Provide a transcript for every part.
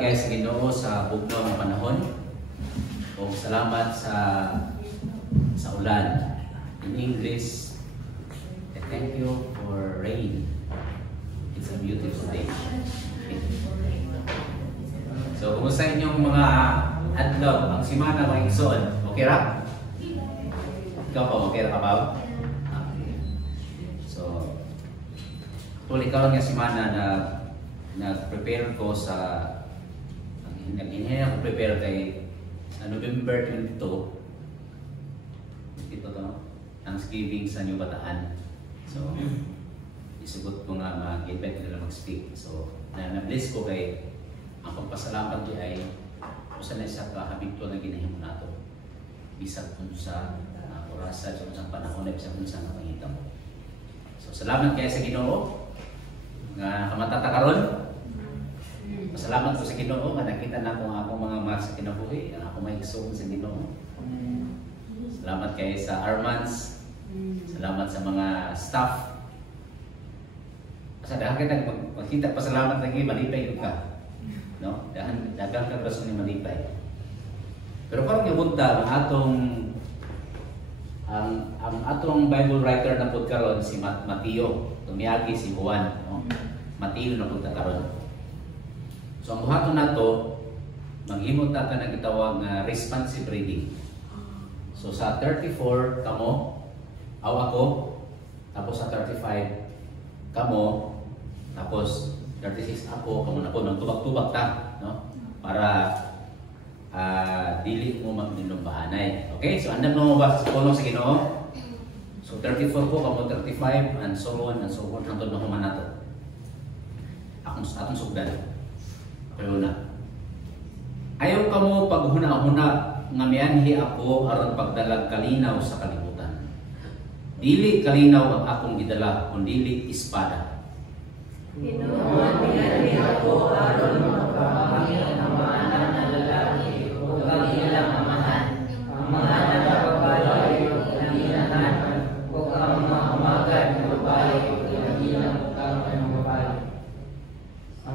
kayo sa Ginoo sa bugnaw ng panahon. O salamat sa ulan. In English, I thank you for rain. It's a beautiful day. So, kumusta inyong mga adlaw? Ang simana mga igsoon. Okay ra? Ikaw pa, okay ra ka ba? So, tuloy ka lang yung simana na nag-prepare ko sa nag-inhaya ko prepare kay November 22 ito to, Thanksgiving sa New Bataan. So, isugot ko nga mag-invite nila mag-speak. So, na-bless ko kay ang pagpasalamat di ay kung na sa kahabito na ginahimo nato. Bisag kung sa orasa, sa panahon na bisag kung sa nakangita mo. So, salamat kayo sa Ginoo nga kamatata karon. Masalamat ko sa Ginoo nga nakita na ko ang akong mga mas sa kinabuhi, ang akong maigsoon sa Ginoo. Salamat kayo sa Armans. Salamat sa mga staff. Sa dahan kita magkita pasalamat lagi malipay ka. No? Dagang ka rason ni malipay. Pero parang gibunta ang atong Bible writer na pud karon si Mateo, tumiyagi si Juan, no? Mateo na pud karon. So ang buhaton nato maghimo ta ka nang gitawag nga responsive reading. So sa 34 kamo aw ako, tapos sa 35 kamo, tapos 36 ako, kamo na po nang tubak-tubak ta, no? Para dili mo magdinumbahanay. Okay? So andan mo ba sa tulong sa Ginoo? So 34 po, kamo 35, and so on, hangtod mahuman nato. Atong sugdan. Pero na. Ayaw ka mo paghuna-huna nga mianhi ako aron pagdalag kalinaw sa kalibutan. Dili kalinaw ang akong gidala kundi espada. Ginoo, mianhi ako aron magpamangil ang mga anak na lalaki ug ang ilang amahan, ang mga nagpapalay ug ang inahan, ug ang mga amagad na babae ug ang ilang utangan ng babae.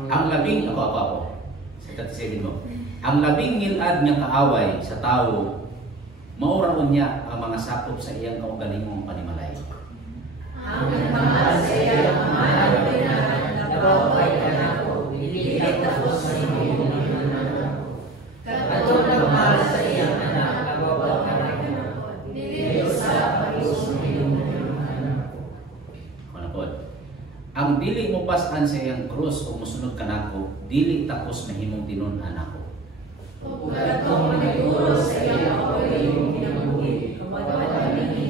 Ang labing ako. Sa 37 mo. Ang labing ngilad nga kaaway sa tao, mauraon niya ang mga sakop sa iyang kaugalingong panimalay. Ang mahal sa iyang mahal na nabaway ka na ako, bililit ako sa iyong anak. Katulad na mahal sa iyang anak, nabaway ka na ako, bililit sa pag-ius ng iyong anak. Ang dili mo pasan sa iyang krus o musunod ka nako, dili tapos mahimong tinud-an ako. Ug kadtong maniguro sa iyang kaugalingong kinabuhi, kamadawat niini.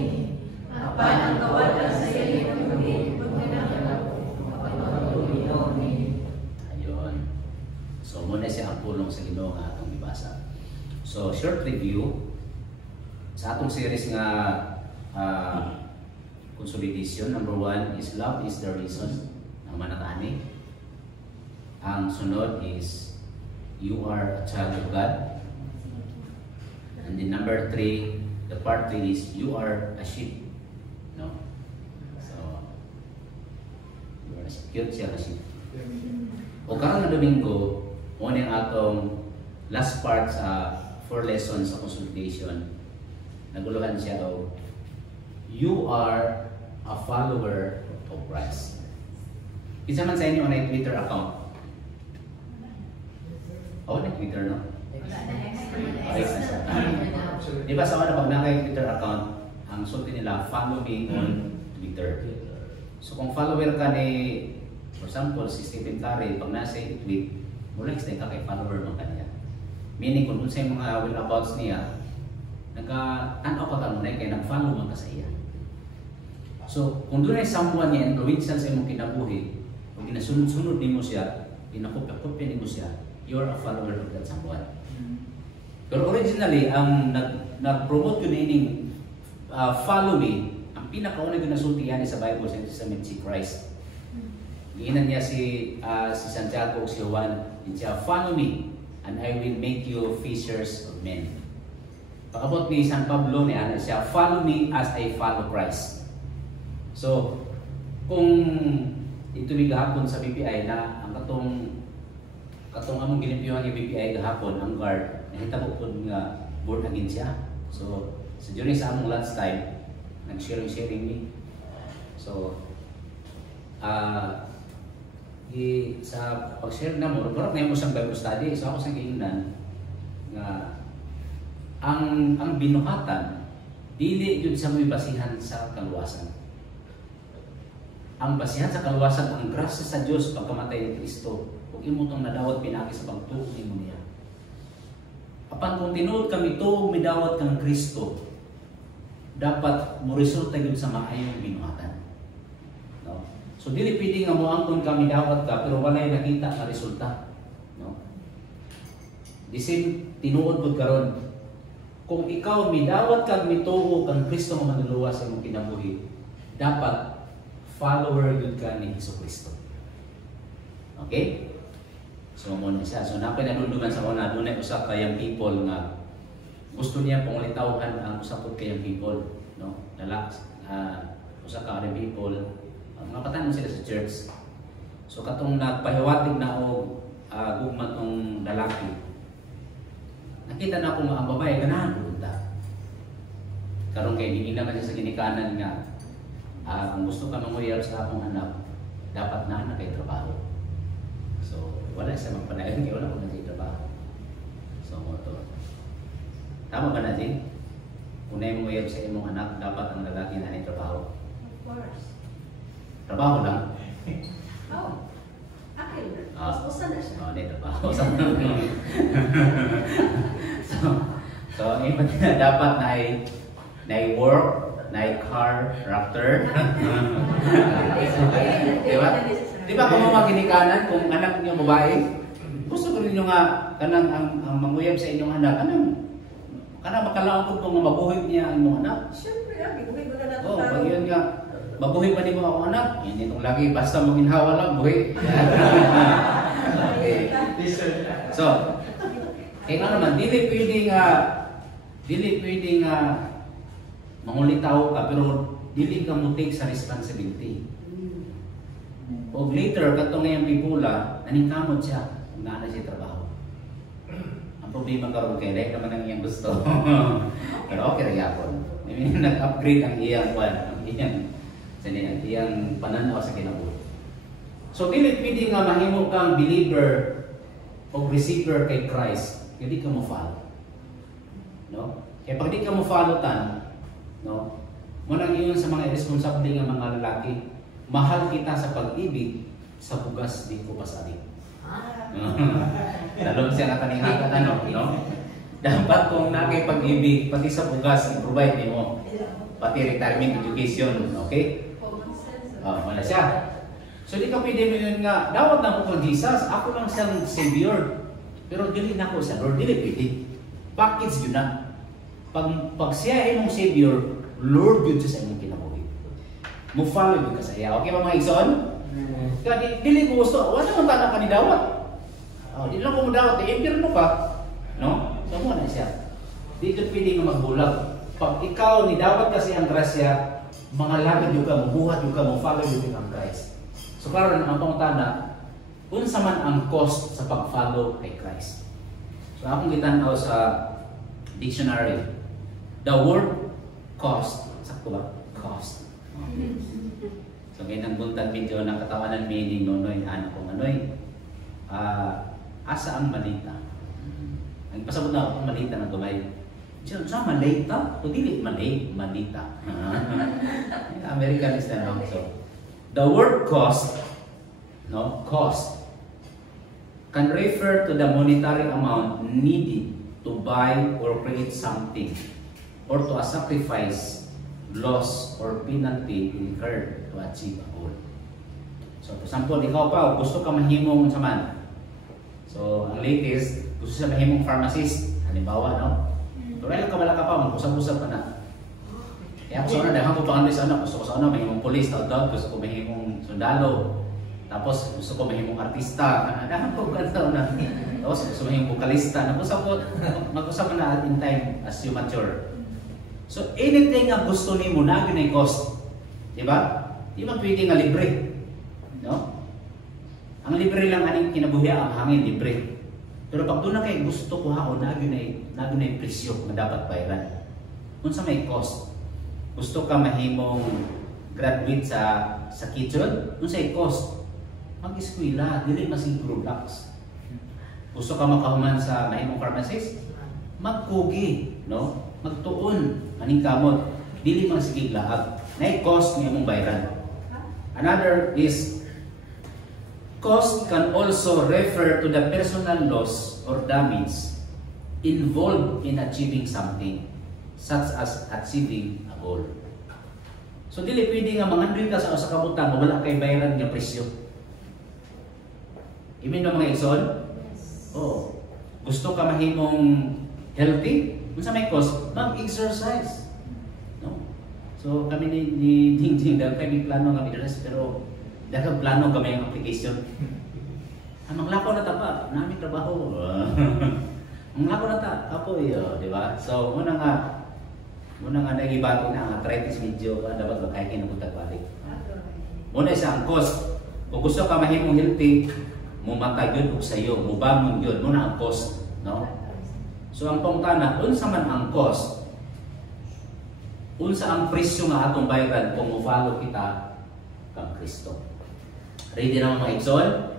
Apan ang kawalan sa iyang kinabuhi, pagkinahan ako, kapatulinaw niini. Ayun. So muna siya ang pulong sa Ginoo nga atong ibasa. So short review sa atong series nga consolidation. Number 1 is love is the reason. Ang manatani. Ang sunod is you are a child of God. And then number 3, the part 3 is you are a sheep. No? So, you are a sheep. Cute siya ka sheep. O karon na Domingo, muna yung atong last part sa 4 lessons sa consolidation. Naguluhan siya daw, you are a follower of Christ. Isa man sa inyo na Twitter account. Oh, na Twitter, no? Di ba sa una pag naka Twitter account, ang sulti nila, follow me on Twitter. So kung follower ka ni, for example, si Stephen Curry, pag nasa tweet, mula next day ka kay follower mo kanya. Meaning kung sa mga whereabouts niya, nagka-tanaw ka muna kaya nag-follow mo ka sa iya. So, kung doon ay someone niya influential sa imong kinabuhi, kung ginasunod-sunod ni mo siya, pinakopya-kopya ni mo siya, you're a follower of that someone. Pero originally, ang nag-promote ko na ining follow me, ang pinakauna ko nasultihan sa Bible sa Testament si Christ. Giinan niya si Santiago o si Juan, siya, follow me, and I will make you fishers of men. Pagkabot ni San Pablo niya, siya, follow me as I follow Christ. So, kung ito may gahapon sa BPI na ang katong katong among gilimpyuhan yung BPI gahapon, ang guard, nahitabo po nga born again siya. So, during sa among lunch time, nag-sharing me. So, sa pag-share na mo, parang ngayon mo siyang Bible study, so ako sa kiingnan, nga, ang binuhatan, dili yun sa may basihan sa kaluwasan. Ang basihan sa kaluwasan, ang grasya sa Diyos pagkamatay ni Kristo, kung imo itong nadawat pinagi sa pagtuog ni mo niya. Apan kung tinuod kami tuog midawat kang Kristo, dapat mo resulta yun sa maayong binuhatan. No? So dili pwede nga mo angkon kami dawat ka pero walay nakita nga resulta. No? The same tinuod pud karon. Kung ikaw midawat kag mituo kang Kristo nga manluluwa sa imong kinabuhi, dapat follower yun ka ni Jesucristo. Okay? So muna siya. So napay nanundugan sa una, doon ay usa ka young people nga gusto niya pangulitawhan ang usapod kay young people, no? Usa ka young people, mga patanon sila sa church. So katong nagpahiwatig na og gugma tong lalaki. Nakita na ko nga ang babae ganahan punta. Karon kay hindi naman siya sa ginikanan nga kung gusto ka mamuyar sa akong anak, dapat na kay trabaho. So wala siya magpanayon kaya wala ko na siya trabaho. So moto. Tama ba na din? Kung na mo sa imong anak, dapat ang lalaki na ay trabaho. Of course. Trabaho lang. Oh. Akin na. Usa na siya. Hindi trabaho. So iba na dapat na work, na car, tractor. Diba? Diba kung mga ginikanan, kung anak niyo babae, gusto ko ninyo nga kanang ang manguyab sa inyong anak, kanang makalaon ko kung mabuhay niya ang inyong anak. Siyempre, buhay ko na natin. Oo, pag yun nga, mabuhay pa din mo ako anak, hindi itong lagi, basta maginhawa lang, buhay. Okay. So, kaya naman, dili pwede nga mangulitaw ka, pero dili ka mo take sa responsibility. O later, katong ngayong pipula, naningkamot siya kung naana siya trabaho. Ang problema karon kay dahil naman ang iyang gusto. Pero okay rin yapon. Nag-upgrade ang iyang pananaw sa kinabuhi. So, dili pwede nga mahimo kang believer o receiver kay Christ, hindi ka mo follow. No? Kaya pag di ka mo follow tan, no? Munang iyon sa mga irresponsible nga mga lalaki, mahal kita sa pag-ibig, sa bugas di ko pasalig. Lalong siya nakaninghakan no? Dapat kung nakipag-ibig, pati sa bugas, i-provide mo. Pati retirement education, okay? Wala siya. So di ka pwede mo yun nga, dawat na ko kang Jesus, ako lang siyang Savior. Pero dili na ko sa Lord, dili pwede. Package yun na. Pag siya ay mong Savior, Lord yun siya sa imong kinabuhi. Mo follow yun ka sa iya. Okay ba mga igsoon? Kaya dili ko gusto, wala naman tanak ka ni dawat. Di lang ko mo dawat, i-impirno ka. No? So mo na siya. Di ito pwede nga magbulag. Pag ikaw ni dawat kasi ang grasya, mga lagad yung ka, mabuhat yung ka, mo follow yung ang Christ. So karon ang pangutana, unsa man ang cost sa pag-follow kay Christ. So akong gitanaw sa dictionary, the word cost, sakto ba? Cost. So ngayon ang buntag medyo ng katawanan meaning nonoy, ano kung anoy, asa ang malita. Ang pasabot na akong malita ng gamay. Sa malita? O dili malita. Americanist na lang. So, the word cost, no, cost, can refer to the monetary amount needed to buy or create something, or to a sacrifice, loss, or penalty incurred to achieve a goal. So, for example, ikaw pa, gusto ka mahimong saman. So, ang latest, gusto sa mahimong pharmacist. Halimbawa, no? Pero ay ka malaka pa, magkusap-usap ka na. Kaya ako sana, dahil ko pang sa anak, gusto ko sana mahimong polis, gusto ko mahimong sundalo, tapos gusto ko mahimong artista, dahil ko ganito na. Tapos gusto mahimong vokalista, mag-usap na in time as you mature. So anything nga gusto ni mo na, yun ay cost. Diba? Di ba pwede nga libre? No? Ang libre lang aning kinabuhi ang hangin libre. Pero pag doon na kay gusto ko haon na presyo na dapat bayaran. Unsa may cost? Gusto ka mahimong graduate sa kitchen, unsa may cost? Mag-eskwela, dili masig products. Gusto ka makahuman sa mahimong pharmacist? Magkugi, no? Magtuon, maning kamot, dili man sige lahag. Nay cost nga imong bayaran. Another is cost can also refer to the personal loss or damage involved in achieving something, such as achieving a goal. So dili pwede nga mangandoy ka sa usa ka butang wala kay bayaran nga presyo. Imin na mga igsoon? Oo. Gusto ka mahimong healthy? Unsa may cost? Mag-exercise. No? So kami ni Ding dahil kami plano nga midres pero daghang plano gamay ang application. Amang lako na ta pa, nami trabaho. Ang lako na ta, apoy, di ba? So muna nga nagibago na ang arthritis video ka dapat ba kay kinabutak balik. Muna isa ang cost. Kung gusto ka mahimong healthy, mumatay yun o sa'yo, mubangon yun, muna ang cost, no? So ang pangtana, unsa man ang cost, unsa ang presyo nga atong bayaran kung mo-follow kita kang Kristo. Ready na mga igsoon?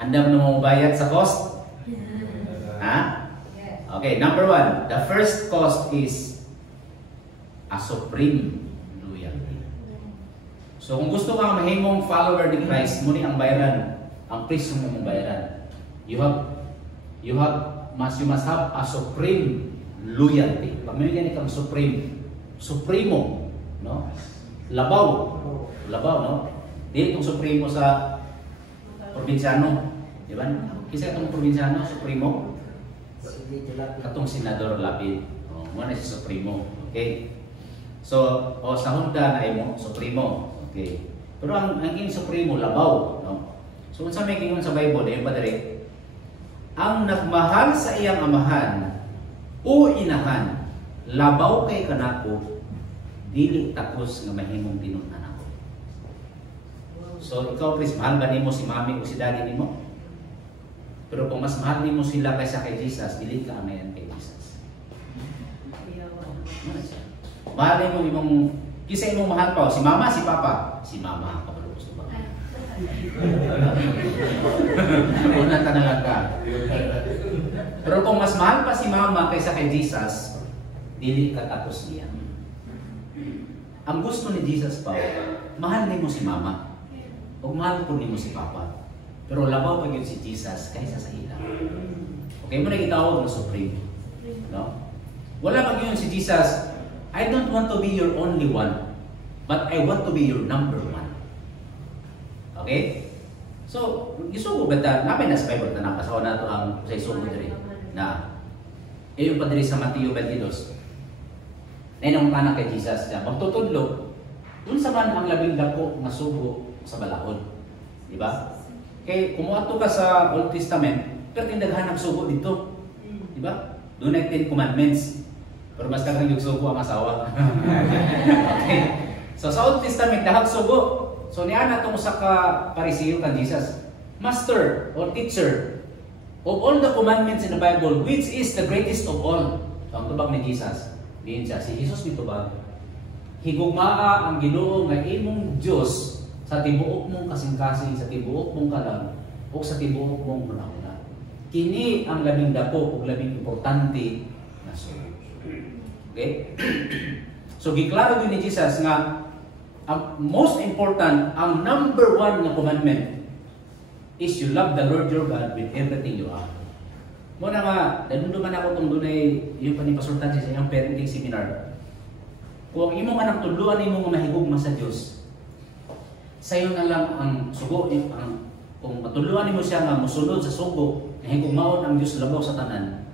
Andam na mo bayad sa cost? Ha? Okay, number 1, the first cost is a supreme loyalty. So kung gusto ka mahimong follower ni Christ, muni ang bayaran, ang presyo mo mong bayaran. You must have a supreme loyalty. Pag may ganit kang supremo, no? Labaw, no? Dili itong supremo sa probinsyano, di ba? Kisa itong probinsyano, supremo? Katong senador lapid. Muna si supremo, okay? So, sa Honda na mo, supremo, okay? Pero ang king supremo, labaw, no? So, unsa may gingon sa Bible, ayun pa diri, ang nagmahal sa iyang amahan o inahan, labaw kay kanako, dili takos nga mahimong tinud-an ako. So, ikaw, Chris, mahal ba nimo si mami o si daddy nimo? Pero kung mas mahal nimo sila kaysa kay Jesus, dili ka amayan kay Jesus. Mahal mo imong kisa imong mahal pa si mama, si papa, si mama ka ba gusto ba? Una ka na lang ka. Pero kung mas mahal pa si mama kaysa kay Jesus, dili ka tapos niya. Ang gusto ni Jesus pa, mahal nimo si mama. O mahal ko nimo si papa. Pero labaw pa yun si Jesus kaysa sa ila. Okay mo na itawag na supreme. No? Wala pag yun si Jesus, I don't want to be your only one, but I want to be your number one. Okay? So, isugo ba ita? Napay na sa Bible na nakasawa na ito ang sa isugo diri. Na, yung pa diri sa Mateo 22. Na yung anak kay Jesus na magtutudlo, dun sa man ang labing dako nga sugo sa balahon. Di ba? Kay kumuadto ka sa Old Testament, pero tindaghan ang sugo dito. Di ba? Doon ay 10 commandments. Pero mas daghang yung sugo ang asawa. Okay. So sa Old Testament dahag sugo. So niya na tong sa ka Pariseo kan Jesus, Master or teacher of all the commandments in the Bible, which is the greatest of all? So ang tubag ni Jesus, diin siya si Jesus mitubag. Higugmaa ang Ginoo nga imong Dios sa tibuok mong kasing-kasing, sa tibuok mong kalam, o sa tibuok mong una-una. Kini ang labing dako ug labing importante na sugo. Okay? So giklaro din ni Jesus nga ang most important, ang number 1 na commandment is you love the Lord your God with everything you are. Muna nga, nanunduman ako itong dunay yung panipasultan sa iyang parenting seminar. Kung imong anak tudluan imong mahigugma sa Dios, sayo na lang ang sugo, kung matuluan mo siya nga musulod sa sugo, nahigugmaon ang Dios labaw sa tanan,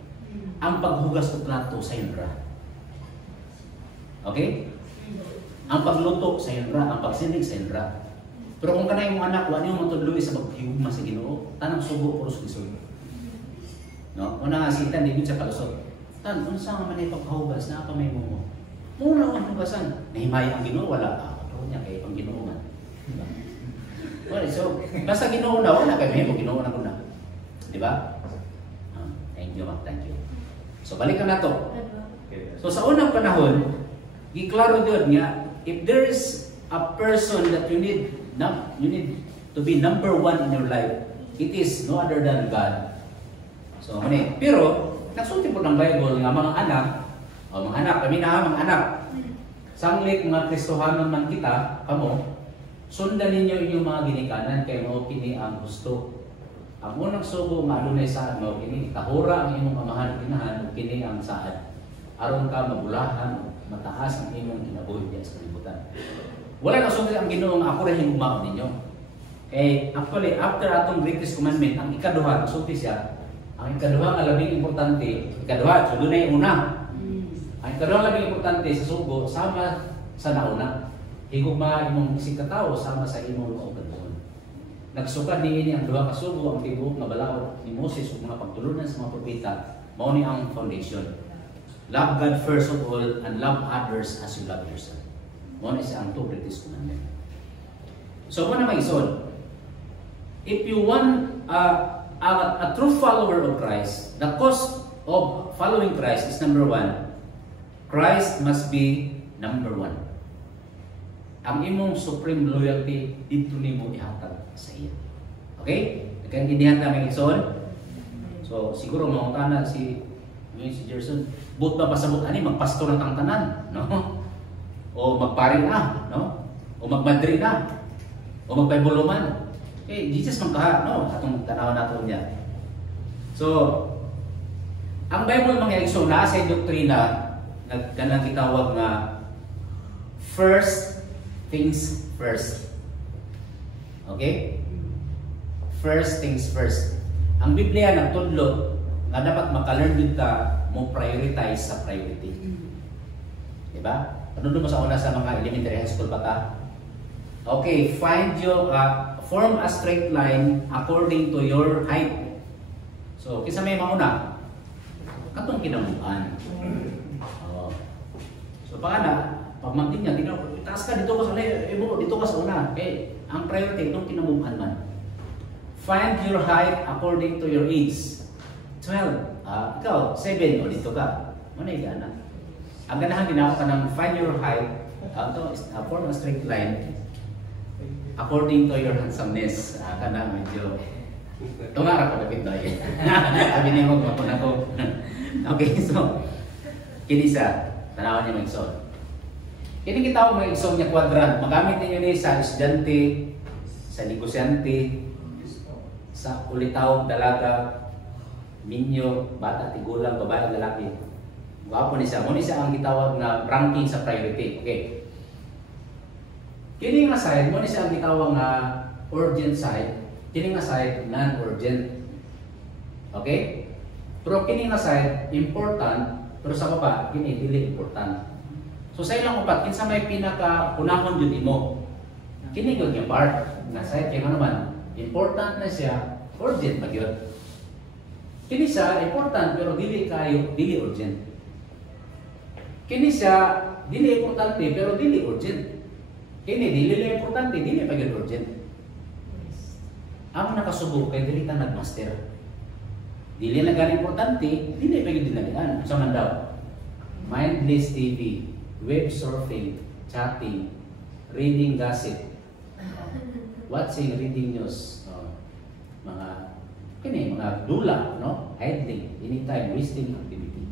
ang paghugas ng plato sa ra. Okay? Ang pagluto sa ra, ang pagsinig sa ra. Pero kung kanay mong anak, wala niyong matuluy sa paghigugma sa Ginoo, tanang sugo puro sa gisod. No? Una nga sitan, di sa kalusot. Tan, unsa nga man ay paghugas na pa may mo? Muna ang hugasan. Nahimaya ang Ginoo, wala. Ano niya, kaya pang Ginoo man. Well, so, basta Ginoo na, wala kayo mo, Ginoo na ko na. Di ba? Thank you, ma'am. Thank you. So, balikan na to. So, sa unang panahon, giklaro doon nga, if there is a person that you need to be number one in your life, it is no other than God. So, pero, nagsulti po ng Bible nga mga anak, kami na mga anak, sanglit mga Kristohanon man kita, kamo, sundan ninyo inyong mga ginikanan kay mao kini ang gusto. Ang unang sugo nga adunay saad mao kini tahura ang imong amahan kinahan ug kini ang saad. Aron ka mabulahan, mataas ang imong kinabuhi diya sa kalibutan. Wala na sunod ang Ginoo nga ako ra higugmaon ninyo. Actually after atong greatest commandment ang ikaduha sulti siya. Ang ikaduha nga labing importante, ikaduha so dunay una. Ang ikaduha nga labing importante sa sugo sama sa nauna. Higugma imong isig ka tawo sama sa imong luob kadlon. Nagsukad niini ang duha ka sugo ang tibuok nga balaod ni Moses ug mga pagtulunan sa mga propeta mao ni ang foundation. Love God first of all and love others as you love yourself. Mao ni siya ang two greatest commandment. So mo na maisod. If you want a true follower of Christ, the cost of following Christ is number one. Christ must be number one. Ang imong supreme loyalty dito nimo ihatag sa iya. Okay? Nagkaintindihan ta may igsoon? So siguro maungtanan si Gerson, but ba pasabot ani magpastor ang tanan, no? O magpari na, no? O magmadri na. O magpaybuluman. Jesus man kaha, no? Atong tanaw nato niya. So ang Bible mga igsoon na sa doktrina kanang gitawag nga first things first. Okay? First things first. Ang Biblia nagtudlo nga dapat maka-learn din ka mo prioritize sa priority. Diba? Ano mo sa una sa mga elementary high school pa ta? Okay, form a straight line according to your height. So, kisa may mauna, katong kinabuan. So, paana, pagmantin niya, taas ka dito ka sa dito ka sa una. Ang priority itong kinabuhan man. Find your height according to your age. 12. Ikaw, 7 o dito ka. Ano yung gana? Ang ganahan din ako ka ng find your height, form a straight line according to your handsomeness. Kana medyo tunga ka David na yun. Sabi niya mo ako. Okay, so kini sa tanawan niya mag-isod. Kini kita mo mag-isod niya kwadrant. Magamit ninyo ni sa estudyante, sa negosyante, sa ulitaw, dalaga, minyo, bata, tigulang, babae, lalaki. Gwapo ni siya. Muna siya ang gitawag na ranking sa priority. Okay. Kini nga side, muna siya ang gitawag na urgent side. Kini nga side, non-urgent. Okay? Pero kini nga side, important. Pero sa baba, kini dili important. So sa ilang upat, kinsa may pinaka-unahon yun mo. Kini yung part na side, kaya naman, important na siya, urgent pa yun. Kini siya, important, pero dili urgent. Kini siya, dili importante, pero dili urgent. Kini, dili importante, dili pa yun urgent. Ang nakasubo, kay dili ta nagmaster. Dili na gani importante, dili pa yun dinalian. Sa man daw, mindless TV, web surfing, chatting, reading gossip, watching, reading news, mga dula, no? Idling, anytime, wasting activity.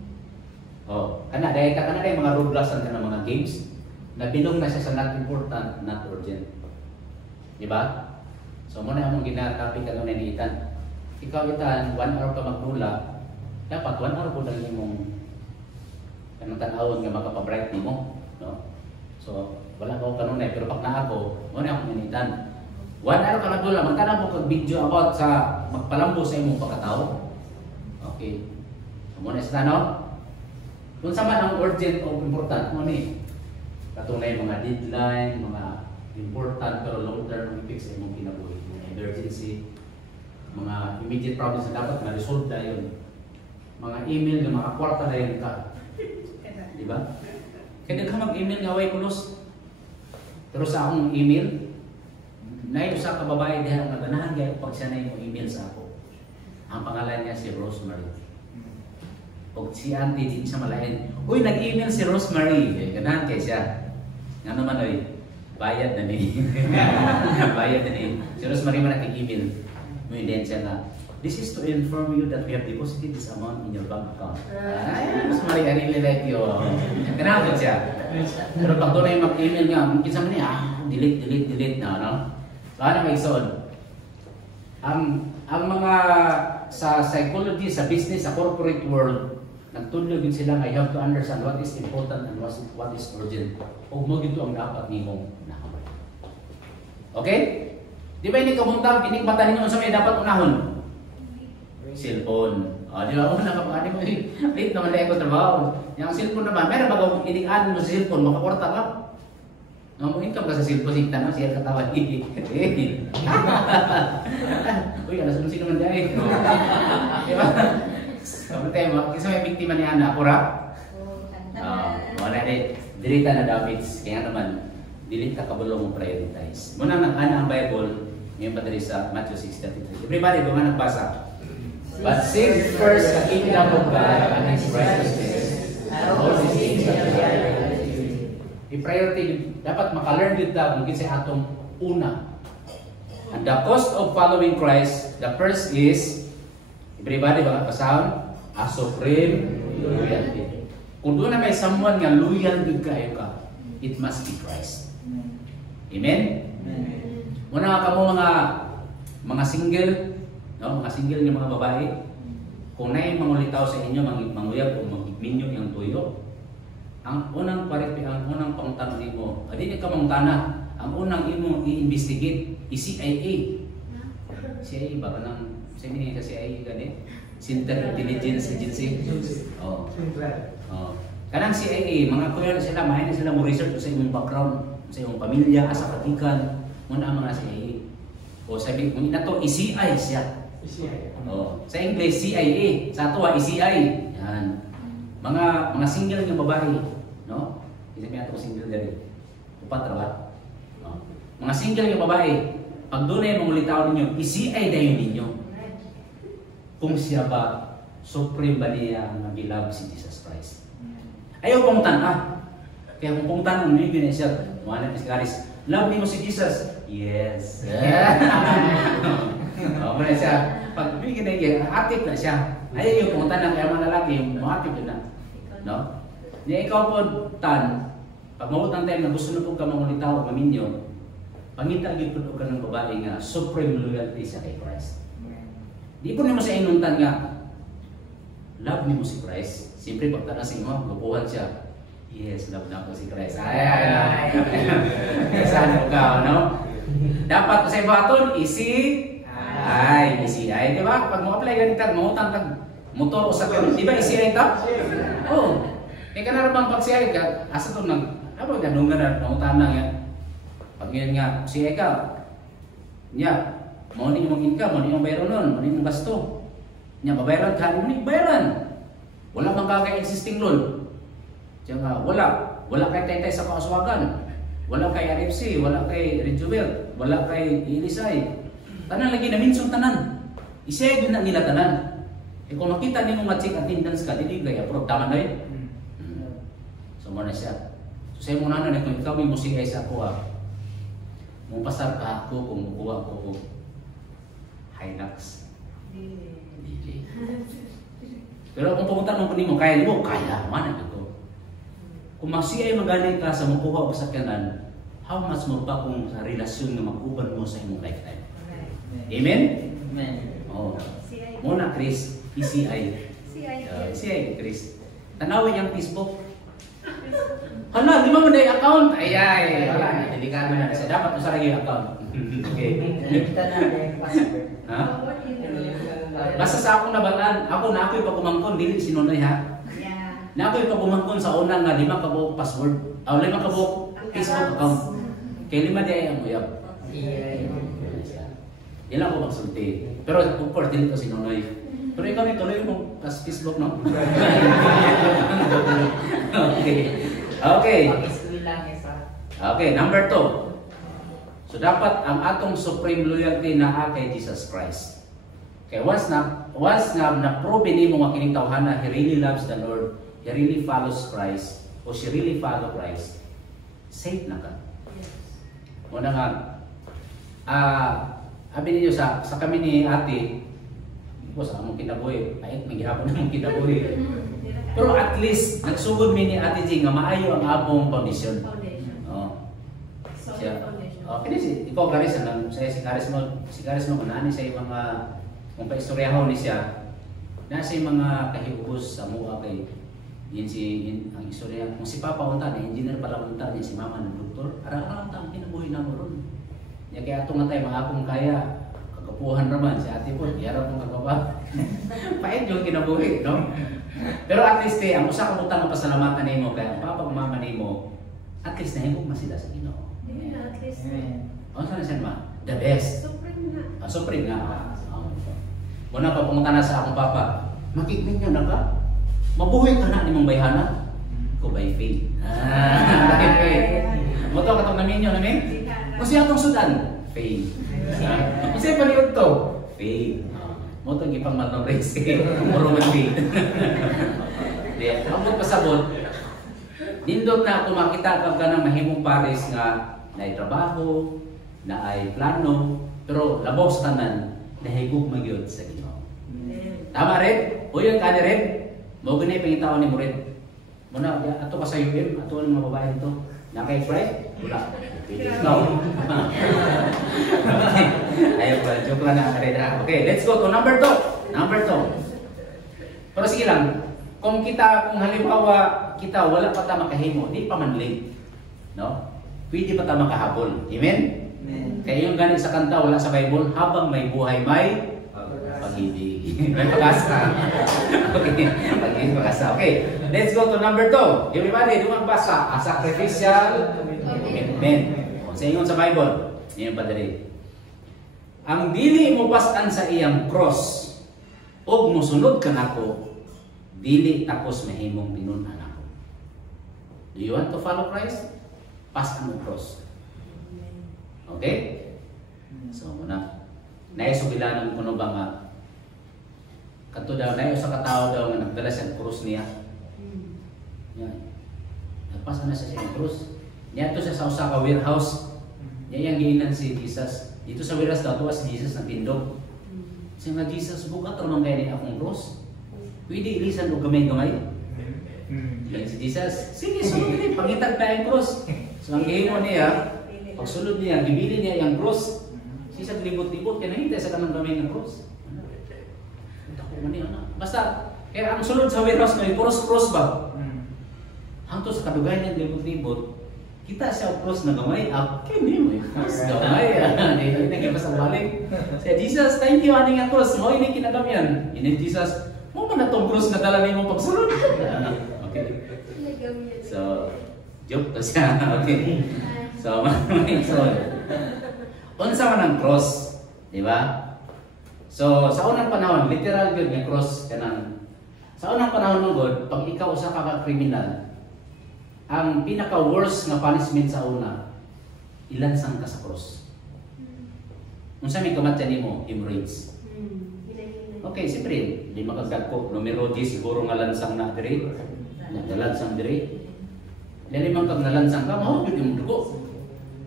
Kana dahil mga roadblocks ang mga games, na binong na siya sa not important, not urgent. Diba? So muna among ginatapik ka lang na iniitan. Ikaw itan, 1 hour ka magdula, dapat 1 hour po lang mong kanang tanawon nga makapabright nimo, no? So wala ko kanunay, pero pag naa ko, muna akong iniitan. 1 hour ka nagdula, magkana mo kag video about sa magpalambo sa imong pagkatao. Okay. So muna sa no? Kung sa man ang urgent o important mo ni, katunay mga deadline, mga important pero long term effects sa imong kinabuhi, mga emergency, mga immediate problems na dapat ma-resolve na yun. Mga email na makakwarta na yun ka. Diba? Kaya ka mag-email nga way kulos. Pero sa akong email, Nay usa ka babae diha nga ganahan gyud pag siya na yung email sa ako. Ang pangalan niya si Rosemary. Og si auntie din siya malain. Uy, nag-email si Rosemary. Ganahan kay siya. Nga naman oy, bayad na ni. Bayad na ni. Si Rosemary man nag-email. Muy din siya nga. This is to inform you that we have deposited this amount in your bank account. Ay, Rosemary, I really like you. Ganahan ko siya. Pero pag doon ay mag-email nga, mungkin sa niya, delete na, no? Paano may son? Ang mga sa psychology, sa business, sa corporate world, nagtulog din sila nga, you have to understand what is important and what is urgent. Huwag mo gito ang dapat nimong unahon. Okay? Di ba ini kabuntang, inikbatan ninyo sa may dapat unahon? Cellphone. Di ba? Una ka pa, late naman na ako trabaho. Yung cellphone naman, meron ba kung inikaan mo sa cellphone, makakwarta ka? Income ka sa cellphone, sikta na, siya katawa. Uy, alas kung sino man dahil. Diba? Kamu tayo, kasi may biktima ni Ana, pura? Wala rin. Delete na damage. Kaya naman, delete ka kabulong mo prioritize. Muna ng Ana ang Bible, ngayon pa dali sa Matthew 6:33. Everybody, kung nga nagbasa. But seek first the kingdom of God and His righteousness, and all these things shall be added unto you. I-priority, dapat maka-learn dito mungkin sa atong una. And the cost of following Christ, the first is, everybody ba kasama? A supreme loyalty. Kung doon na may someone nga loyal din kayo ka, it must be Christ. Amen? Muna nga kamo mga single, no? Mga single ng mga babae, kung na yung mangulitaw sa inyo, manguyab o magminyo yung tuyo, ang unang pangtanong mo, hindi ka mangtana, ang unang imo i-investigate, CIA. CIA ba? Sa CIA gani? Center Intelligence Agency. Oh. Kanang CIA, mga kuya sila, mahin sila mo research sa imong background, sa imong pamilya, asa katikan, muna ang mga CIA. O sabi, kung ina to, ECI siya. Oh, sa English, CIA. Sa ato, ECI. Yan. Mga single ng babae, no? Isipin natin kung single dali. Upat ra ba? No? Mga single ng babae, pag doon ay mangulitaw ninyo, ECI dayon ninyo. Kung siya ba, supreme ba niya na beloved si Jesus Christ? Ayaw pumutan, kaya kung pumutan mo, yun siya, mga si Karis, love mo si Jesus? Yes. Muna siya, pag bigyan na yan, atip na siya. Ayaw yung pumutan ng kaya mga lalaki, yung mga atip na. No? Niya ikaw po, Tan, pag mawutang time na gusto na po ka mangulitaw, maminyo, pangita agad po ka ng babae nga, supreme loyalty siya kay Christ. Di po naman sa inuntan nga, love mo si Christ. Siyempre, pagtana sa inyo, mapuhan siya. Yes, love na ko si Christ. Ay. Saan ka, no? Dapat sa ibaton, easy. Di ba? Pag mo-apply ganito, mangutang tag motor o sakyan, di ba easy ay tap? Oo. Kaya ka na naman pag siya ka, asa ito ano ganun ka na, mangutang na yan. Pag ngayon nga, siya ka, niya, mau ni mong income, mau ni mong bayaran nun, mau ni mong gasto. Niya, babayaran ka, mau ni bayaran. Wala bang kaya existing loan? Diyan nga, wala kay Taytay sa Kauswagan, wala kay RFC, wala kay Rejuvel, wala kay Ilisay. Tanan lagi na minsong tanan. Isay yun na nila tanan. Kung makita ni mong check attendance ka, hindi kaya approve, tama na yun? So muna siya. So sa'yo muna na, kung ikaw may musikay sa ako mong pasar ka ako, kung kukuha ko Hilux. DJ. Pero kung pumunta mo mo, kaya man ito. Kung masiyay magaling ka sa makuha o sa kanan, how much mo pa kung sa relasyon na makuban mo sa imong lifetime? Amen? Amen. Oh. Muna, Chris, ECI. ECI, Chris. Tanawin yung Facebook. Hala, di mo na yung account? Ay, wala. Delikado na. Kasi dapat mo sa lagi yung account. Okay. Ha? Basta sa akong nabataan, ako na ako'y pagkumangkon, dili sinunoy ha? Na ako'y pagkumangkon sa unang nga 5 kabuok password, o 5 kabuok Facebook account. Kaya 5 di ay ang uyab. Yan lang ako magsulti. Pero of course, dili ko sinunoy. Pero ikaw may tuloy mo sa Facebook, no? Okay. Okay. Okay, number 2. So dapat ang atong supreme loyalty naa kay Jesus Christ. Kay once na na-prove nimo nga kining tawhana, he really loves the Lord, he really follows Christ, o she really follow Christ, safe na ka. Muna nga, abi ninyo sa kami ni ate, sa among kinabuhi, ay magyapon na among kinabuhi. Pero at least, nagsugod mi ni ate Jing nga maayo ang among foundation. Pwede ikaw Karis, si Karis mo kunani sa mga kung paistoryaho ni siya na sa mga kahiubos sa mua kay ang istorya kung si Papa unta na engineer pala unta niya si Mama ng doktor ara-ara unta ang kinabuhi na mo ron niya kaya ato nga tayo mga akong kaya kakapuhan naman si ate po yara pong kagaba paed yung kinabuhi no pero at least ang usa ka butang nga pasalamatan nimo kaya ang Papa ug Mama nimo at least nahimog masila sa Ginoo. At least. Ano sa siya ma? The best. Supreme na. Supreme nga. Muna pa pumunta na sa akong Papa. Makikmin niyo na ka? Mabuhay ka na ni mong bayhana? Ko by faith. By faith. Mo to katong namin niyo namin? Kung siya atong sudan? Faith. Kung siya paliod to? Faith. Mo to gipang matong race. Roman faith. Di, ang pasabot. Nindot na ako makita ka ng mahimong pares nga na ay trabaho, na ay plano, pero labaw sa tanan, nahigog magyod sa Ginoo. Tama rin? O yun ka ni rin? Mo ganay pangitaon ni mo rin. Muna, ato ka sa UM, ato ang mga babae nito. Na kay Fry? Wala. No. Ayaw pa, joke lang na. Okay, let's go to number 2. Number 2. Pero sige lang, kung halimbawa kita wala pa ta makahimo, di pa man late. No? Pwede pa ta makahabol. Amen? Kaya yung galing sa kanta, wala sa Bible, habang may buhay, may pag-ibig. May pag-asa. Okay, pag-ibig, pag-asa. Okay, let's go to number 2. Everybody, dumang basa. A sacrificial commitment. Sa ingon sa Bible, yun yung padali. Ang dili mo pasan sa iyang cross, o musunod ka nako, dili tapos mahimong pinunan ako. Do you want to follow Christ? Pass ang cross. Okay? So, muna. Naisubilanan ko no ba nga kanto daw, sa katao daw nga nagdala siya cross niya. Yan. Nagpasa na siya sa cross. Niya to siya sa usa ka warehouse. Niya yung giinan si Jesus. Dito sa warehouse daw, si Jesus na tindog. Siya nga, Jesus, bukat naman kayo niya akong cross. Pwede ilisan o gamay-gamay. Yan si Jesus, sige, sulod niya, pangitag na yung cross. So ang gihimo niya, pag sulod niya, gibili niya yung cross. Siya libot-libot, kaya nahintay sa kanang gamay ng cross. Basta, kaya ang sulod sa warehouse may cross ba? Hangto sa kadugay niya libot-libot, kita siya cross na gamay, kini mo yung cross gamay. Hindi na kaya sa balik. Siya, Jesus, thank you, aning ang cross. Mo ini kinagamian. Ini Jesus, mo ba na itong cross na dala niyo mong pagsulod? Okay. So, joke to siya. Okay. So, unsa man ang cross, di ba? So, sa unang panahon, literal yun yung cross kanang. Sa unang panahon ng God, pag ikaw usa ka kriminal, ang pinaka-worst na punishment sa una, ilansang ka sa cross. Unsa may kamatyan nimo, hemorrhage. Okay, siyempre, di makagdagko. Numero 10, siguro nga lansang na diri. Nalansang diri. Dali man kag nalansang ka, mahugid yung dugo.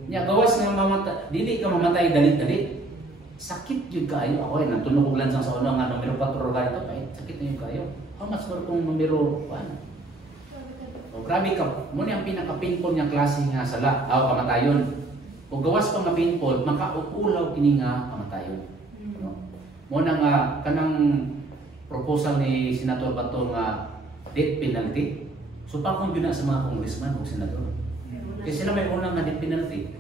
Nya gawas nga dili ka mamatay dali-dali. Sakit yun kayo. Ako ay natunog og lansang sa una nga numero 4 ka ito, ay sakit na yun kayo. How much more kung numero 1? O grabe ka. Muna ang pinaka-painful niyang klase nga sala, kamatayon. O gawas pa nga painful, makaukulaw kini nga kamatayon. Muna nga kanang proposal ni Senator Bato nga death penalty. So pa kung yun na sa mga congressman o senador. Kasi sila may unang na death penalty.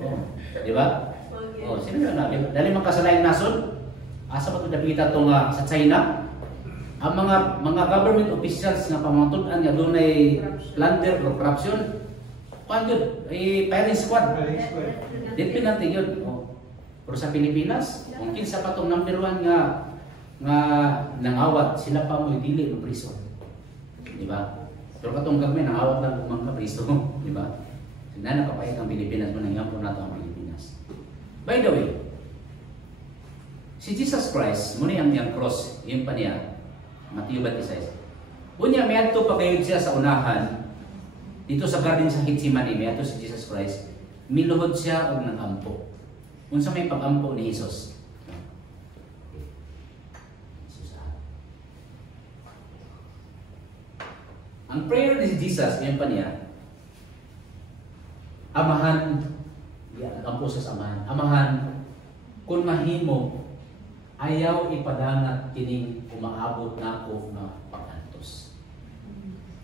Oh, di ba? Oh, sila na. Dali man kasalayan nason. Asa ba ito napita ito nga sa China? Ang mga government officials nga pamatud-an nga doon ay plunder o corruption. Kuan yun? Firing squad. Death penalty yun. Oh. Pero sa Pilipinas, kung kinsa pa itong number 1 nga nangawat, sila pa mo dili ng priso. Di ba? Pero katong kami nangawat lang kung mga priso. Di ba? Sinana kapait ang Pilipinas, manangyampo na ito ang Pilipinas. By the way, si Jesus Christ, muna yung cross, yung pa niya, Matthew 26. Unya, may ato pa kayo siya sa unahan, dito sa garden sa Gethsemane, may ato si Jesus Christ, miluhod siya o nag-ampo. Unsa may pag-ampo ni Jesus? Ang prayer ni Jesus, yan pa niya, Amahan, ang po sa Amahan, Amahan, kung mahimo, ayaw ipadangat kining umaabot na ako na pag-antos.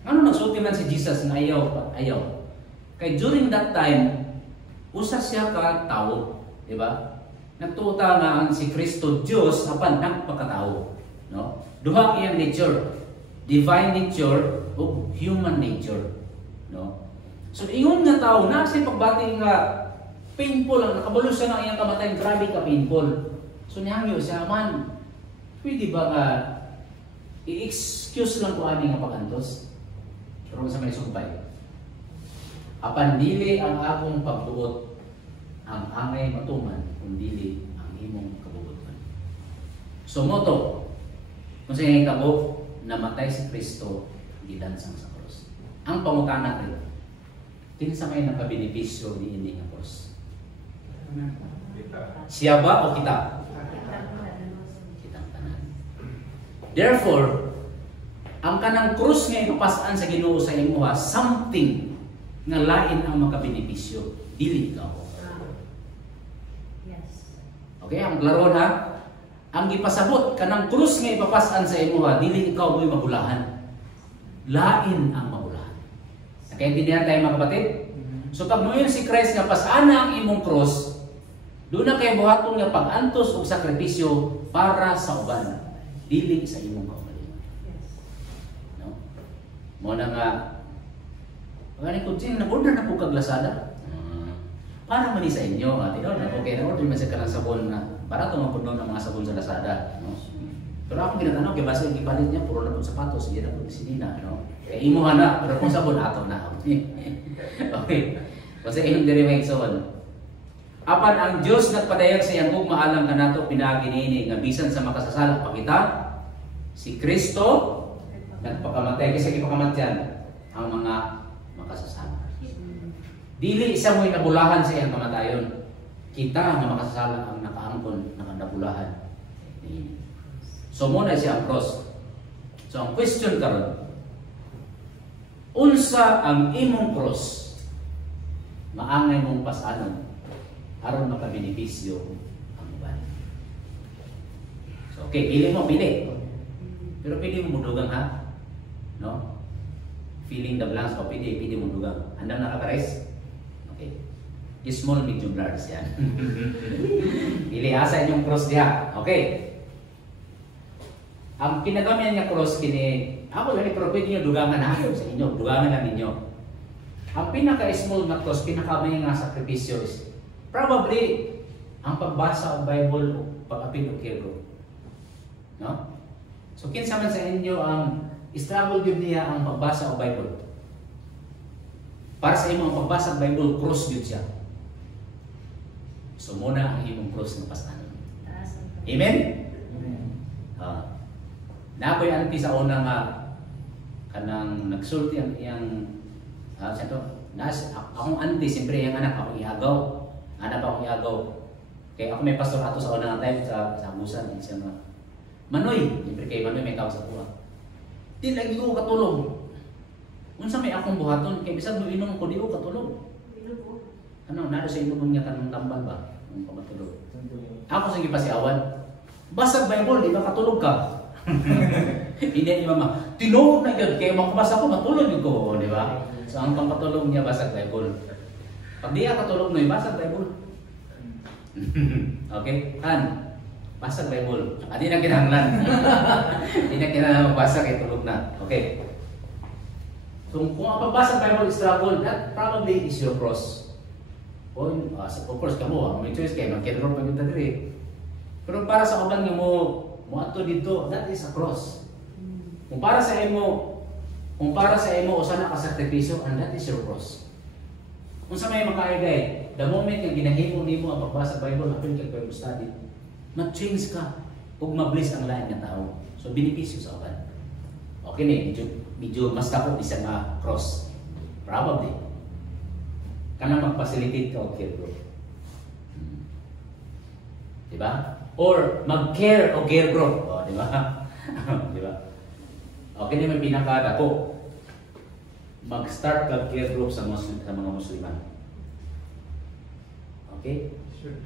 Ano nagsulti man si Jesus na ayaw? Kay during that time, usa siya ka tao, di ba? Nagtuta nga ang si Kristo Diyos apan nagpakatao, no? Duha iyang nature, divine nature o human nature, no? So ingon nga tao na si pagbati nga painful ang nakabalo siya nga iyang kamatayan, grabe ka painful. So nihangyo siya man, pwede ba nga i-excuse lang ko ani nga pagantos? Pero sa may sumpay. Apan dili ang akong pagbuot ang angay matuman kung dili ang imong kabubuton. So moto, kung sa iyong kabo, namatay si Kristo, gidansang sa cross. Ang pangutana rin, kinsa may nakabenepisyo ni ini nga cross? Siya ba o kita? Kitang tanan. Therefore, ang kanang krus nga ipapasaan sa Ginoo sa imuha, something nga lain ang makabenepisyo, dili ikaw. Okay, ang klaro ha? Ang ipasabot kanang krus nga ipapasaan sa imuha, dili ikaw mo'y mabulahan. Lain ang mabulahan. Nakaintindihan tayo mga kapatid? So pag mo'y si Christ nga pasaan na ang imong krus, doon na kayo buhaton nga pag-antos o sakripisyo para sa uban, dili sa imong kaugalingon. No? Mo na nga, pagani ko din, nag-order na po kag Lazada. Para man sa inyo, no? Okay, na-order man sa kanang sabon na para ito mapuno ng mga sabon sa Lazada. No? Pero ako ginatanaw, kaya basta yung ipalit niya, puro na po sapatos, hindi na po sinina. No? Kaya imuha na, pero kung sabon, ato na. Okay. Kasi inyong diri son. Apan ang Dios nagpadayag sa iyang kung maalam ka nato pinaginini nga bisan sa makasasala pa kita, si Kristo nagpakamatay kasi ipakamatyan ang mga makasasala. Dili isa mo'y nabulahan sa iyang kamatayon. Kita nga makasasala ang nakaangkon ng nabulahan. So muna siya ang cross. So ang question karon, unsa ang imong cross? Maangay mong pasanon aron makabenepisyo ang uban. So okay, pili mo, pili. Pero pili mo mudugang ha? No? Filling the blanks o pili mo mudugang. Andam na ka-guys? Okay. Small, medium, large yan. Pili asa inyong cross diha. Okay. Ang kinagamihan niya cross kini, ako lang pero pwede nyo dugangan ha sa inyo. Dugangan lang ninyo. Ang pinaka-small na cross, pinaka-may nga sakripisyo is probably ang pagbasa ng Bible o pag-apil o kero. No? So kinsa man sa inyo ang struggle gyud niya ang pagbasa ng Bible. Para sa imo ang pagbasa ng Bible, cross gyud siya. So muna ang imong cross na pasanon. Amen? Napoy anti sa una nga kanang nagsulti ang iyang sa to, akong anti siyempre yung anak akong ihagaw. Anak akong ihagaw. Kaya ako may pastor ato sa unang time sa Abusan, siya nga. Manoy, siyempre kay Manoy may tao sa kuha. Di lagi ko katulog. Unsa may akong buhaton kay bisag mo inom ko di ko katulog. Ano, nado sa inom niya kanang tambal ba? Ang pamatulog. Ako sa gipasiawan. Basag Bible, di ba katulog ka? Hindi ni mama, tinuod na yun, kaya makabasa ko, matulog yun ko, di ba? So ang pampatulog niya, basag Bible. Pag di ka katulog na basag Bible. Okay? Basag Bible. Di na kinahanglan. Di na kinahanglan magbasa kaya tulog na. Okay. So kung ang pagbasa Bible is struggle, that probably is your cross. Of course, kamo, may choice kayo, magkailangan pa yung dali. Pero para sa uban mo ato dito, that is a cross. Kung para sa imo o sana ka sakripisyo, and that is your cross. Kung sa may makaigay, the moment nga ginahimo nimo ang pagbasa sa Bible, apil kay Bible study, mag-change ka ug ma-bless ang lain nga tao. So benepisyo sa uban. Okay ni, medyo mas dako isa nga cross. Probably. Kanang mag-facilitate ka o care group. Diba? Or mag-care o care group. O, diba? Diba? Okay ni may pinakadako. Mag-start ka care group sa mga Musliman. Okay? Sure.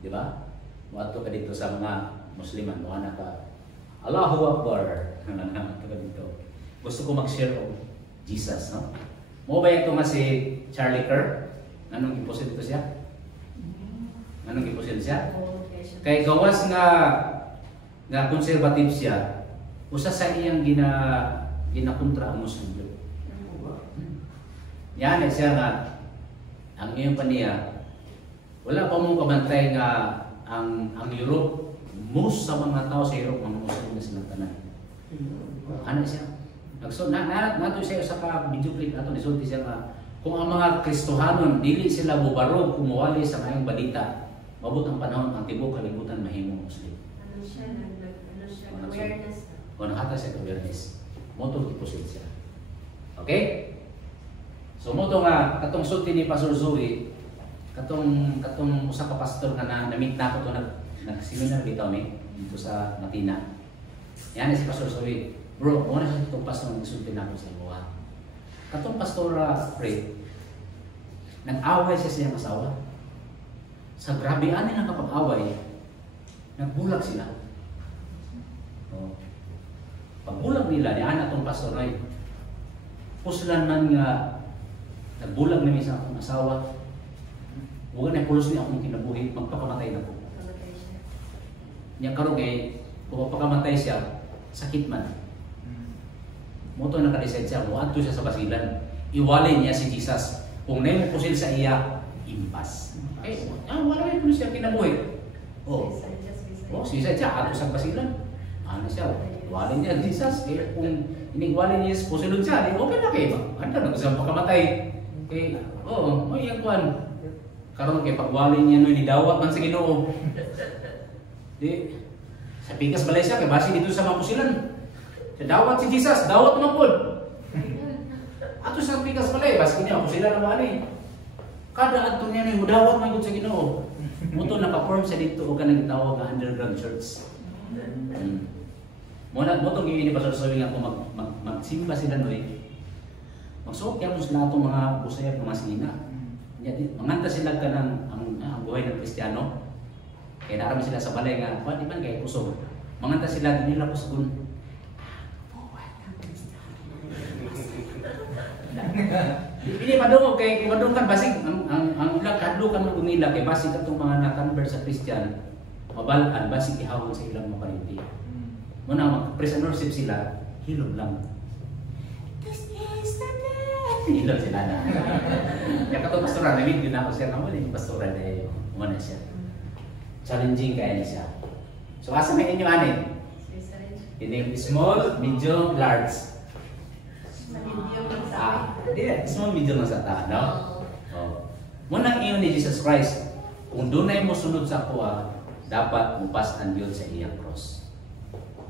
Diba? Muadto ka dito sa mga Musliman. Muana ka. Allahu Akbar. Muadto ka dito. Gusto ko mag-share o Jesus, no? Mo ba ito nga si Charlie Kirk? Anong imposible ito siya? Anong imposible siya? Kay gawas nga conservative siya, usa sa iyang ginakontra ang Muslim. Yan siya nga ang iyong paniya, wala pa mong kabantay nga ang Europe, most sa mga tao sa Europe mga Muslim na silang tanan. Ano siya? Nato siya sa video clip nato nisulti siya nga kung ang mga Kristohanon dili sila bubarog kumuwali sa mayong balita, mabot ang panahon ang tibuok kalibutan mahimong Muslim. Ano siya? Awareness. O nakata siya awareness. Moto deposit siya. Okay? So moto nga katong sulti ni Pastor Zoe, katong usa ka pastor nga na-meet na ko to nag-seminar bitaw mi dito sa Matina. Yan si Pastor Zoe. Bro, mo na siya itong pastor na sulti na ko sa imuha. Katong pastora Fred, nag-away siya sa iyang asawa. Sa grabe ani ng kapag-away, nagbulag sila. Oh. Pagbulag nila, ni anak tong pastor ay puslan man nga nagbulag na sa akong asawa. Huwag na pulos niya akong kinabuhi, magpakamatay na ko. Niya karon kay kung magpakamatay siya, sakit man. Moto naka-decide siya, muadto siya sa basilan. Iwalay niya si Jesus. Kung nemo pusil sa iya, impas. Wala rin po siya kinabuhi. Oh, suicide siya, ato sa basilan. Ano siya, iwalay niya Jesus. Kaya kung inigwalay niya, pusilod siya, okay na kayo. Handa na gusto pagkamatay. Kaya, may yung kuhan. Karoon kay pagwalay niya, nidawat man sa Ginoo. Di, sa pikas balay siya, kaya basi dito sa mga pusilan. Dawat si Jesus, dawat naman po. Ato sa pikas pala bas kini ako sila naman ni. Kada adto niya ni mudawat man gud sa Ginoo. Muto naka-form sa dito o kanang gitawag nga underground church. Muna mo tong giini Pastor Zoe nga kung magsimba sila noy. Magsuot kaya mo sila atong mga busayap mga sina. Nya manganta sila kanang ang buhay ng Kristiyano. Kaya naram sila sa balay nga, di man kay kusog. Manganta sila nila kusgon. Dili madungog kay madungkan basig ang ulag kadlukan mo gumila kay basig atong mga na-convert sa Christian mabalan basig ihawon sa ilang mga parinti. Muna mag-praise and worship sila, hilom lang. This is the day. Hilom sila na. Kaya katong pastoran, na-meet yun ako siya, wala yung pastoran na muna siya. Challenging kaya niya siya. So asa may inyo anin? Ini small, medium, large. Small, medium lang sa ta, no? Munang iyon ni Jesus Christ, kung dunay mo sunod sa kuha, dapat mupas ang Diyos sa iyang cross.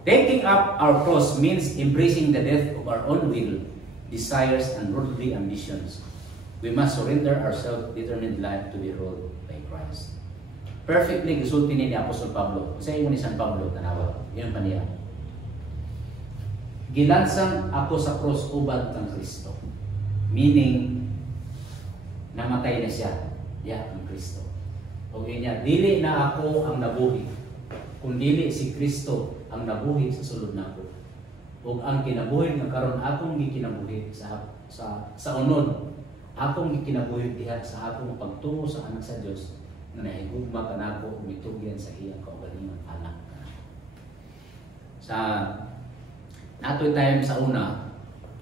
Taking up our cross means embracing the death of our own will, desires, and worldly ambitions. We must surrender our self-determined life to be ruled by Christ. Perfectly gisulti ni Apostol Pablo. Sa iyo ni San Pablo, tanawa. Yun pa niya. Gilansang ako sa cross ubad ng Kristo. Meaning, namatay na siya. Ang Kristo. O niya, dili na ako ang nabuhi. Kung dili si Kristo ang nabuhi sa sulod nako. O ang kinabuhi nga karon akong gikinabuhi sa unod. Akong gikinabuhi diha sa akong pagtungo sa anak sa Dios na nahigugma kanako mitugyan sa iyang kaugalingon anak. Sa natoy time sa una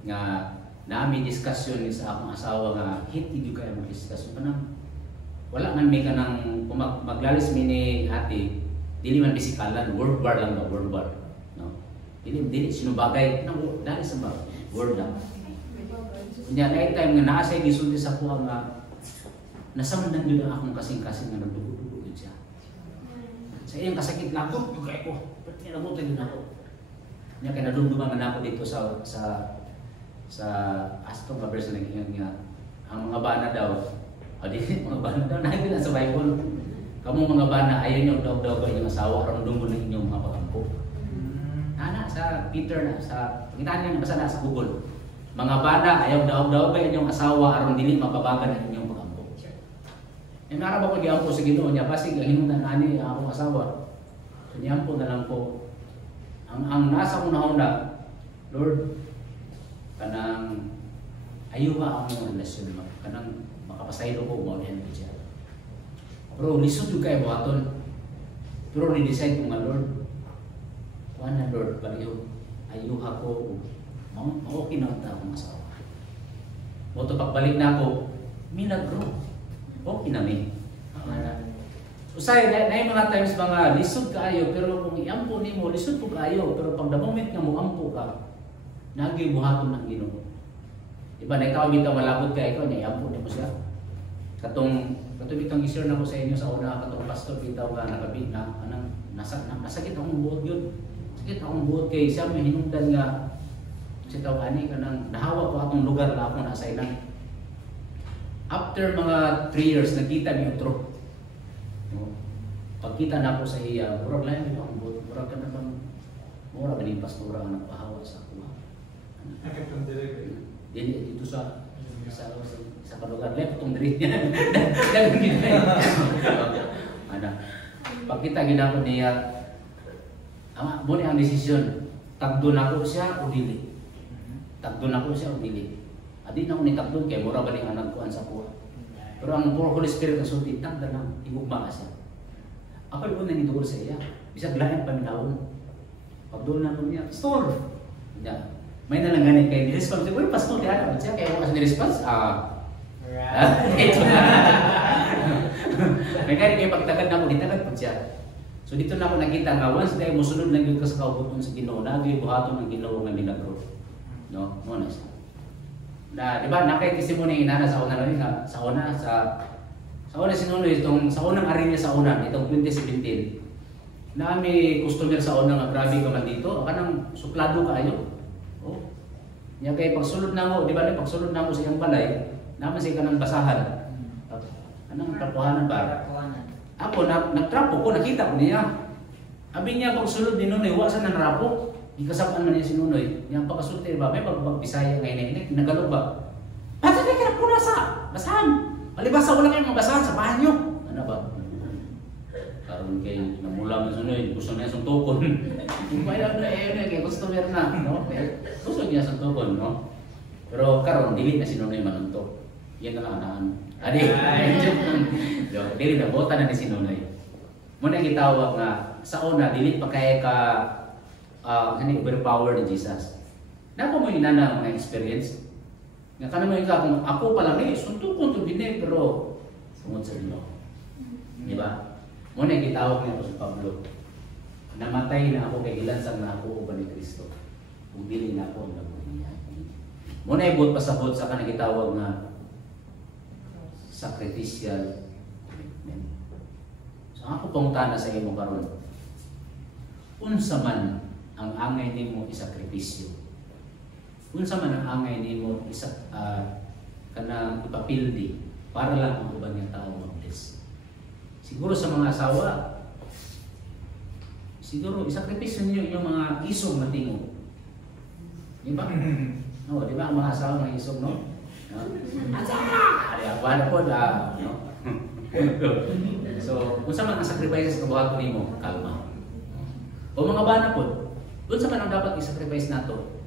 nga naami diskusyon sa akong asawa nga hiti gyud kay mo diskusyon kanang wala man may kanang maglalis mi ni ate dili man bisikalan word bar lang ba word bar no dili sino bagay nang dali sa word lang. Nya na time nga naa say gisulti sa kuha nga nasamdan yun ang akong kasing-kasing nga nagdugo-dugo yun siya. Sa iyang kasakit na ako, bugay ko. Ba't nilabutan yun ako? Niya kaya nadumduman ako dito sa astong nga verse na nag-ingat nga. Ang mga bana daw, mga bana daw, nakikita sa Bible. Kamu mga bana, ayaw nyo daw yung asawa, ramdum mo ng inyong mga pagampo. Sa Peter na, sa pagitan niya, nabasa na sa Google. Mga bana, ayaw daw ba inyong asawa, aron dili mapabagan ang inyong pagampo. Yung narap ako diyan po sa Ginoo niya, basig ang hinundan ani ang akong asawa. So niyan po na lang po. Ang nasa una-una, Lord, kanang ayuha ang mga relasyon mo. Kanang makapasaylo ko mo yan ko siya. Pero lisod yung kayo buhaton. Pero ni-decide ko nga, Lord, kuha na Lord, baliw, ayuha ko, okay na ang akong asawa. O ito pagbalik na ako, milagro, okay na mi. Usay, na yung mga times mga lisod kaayo, pero kung iampo ni mo, lisod po kaayo, pero pag the moment nga mo ampo ka, naging buhaton ng Ginoo. Diba, na ikaw bitaw malabot ka, ikaw niya, iampo niya po siya. Katong bitang i-share na ko sa inyo sa una, katong pastor bitaw ka nakabit na, nasakit akong buot yun. Sakit akong buot kay siya may hinungdan nga, si tao ani ka nang nahawa ko akong lugar na akong nasailan. After mga 3 years, nakita niyo ito. No? Pagkita na ako sa iya, murag lang yung akong buot, murag ka na bang, murag ba yung pastora ang nagpahawa sa ako. Dito sa kalugar, left itong diri niya. Ganun gina. Pagkita ginako niya, muna ang desisyon, tagdon ako siya o dili. Tagdon ako siya o dili. Adi na ako ni tagdon, kaya mura ba ning anak ko sa kuha. Pero ang Holy Spirit ang sulti, tagda lang, igugma ka siya. Ako yung unang nidugol sa iya. Bisag lahat paminahon. Pagdoon na ko niya, Pastor! May nalanganit kayo ni-response. Uy, Pastor, kaya siya, kaya ako kasi ni-response. Ito na. May kaya kayo pagtagad na ako, ditagad po siya. So dito na ako nakita nga, once tayo musunod lang yung sa kaubuton sa Ginoo, naging buhaton ng Ginoo ng milagro. No? Muna siya. Diba, nakay-testimony inana sa una rin, sa una sinunoy, sa unang ari niya sa una, itong 2017. Na may customer sa una nga, grabe ka man dito, kanang suplado kaayo. Oh. Niya kay pagsulod na mo, di ba pagsulod na mo sa iyang balay, naman siya ka ng basahan. Anong trapuhanan ba? Ako, nagtrapo ko, nakita ko niya. Abi niya pagsulod ni Nunoy, wa sa nanrapo. Ikasapan man niya si Nunoy. Niyang pagkasulti ba, may pagbisaya ngayon na nagalog ba? Bakit may kirap ko na sa basahan? Palibasa wala kayong mabasahan sa bahan niyo. Ano ba? Karoon kayo, namula mo sunod, gusto niya sa tukon. Yung kaya na kaya customer na, no? Gusto niya sa tukon, no? Pero karoon, dili na si Nunoy manuntok. Yan na lang anaan. Adi, dili na, bota na ni si Nunoy. Muna yung itawag nga, sa una, dili pa kaya ka overpower ni Jesus. Napa mo yung nana mga experience? Nga ka naman kung ako pa lang suntukon to din pero sumod sa Ginoo. Di ba? Muna yung itawag niya si Pablo. Namatay na ako kay ilansang na ako ba ni Kristo. Kung dili na ako ang nabuhay. Muna yung buot pasabot sa kanang itawag nga sacrificial commitment. So ako pangutana sa imo karon. Unsa man ang angay nimo isakripisyo. Unsa man ang angay nimo kanang ipapildi para lang ang ubang nga tawo ma-bless. Siguro sa mga asawa, siguro isakripisyo niyo inyong mga isog na tingog. Di ba? No, di ba ang mga asawa ng isog, no? Wala po da, no? So, kung saan man ang sacrifices na buhaton nimo, kalma. O mga bana po, doon sa man ang dapat i-sacrifice nato,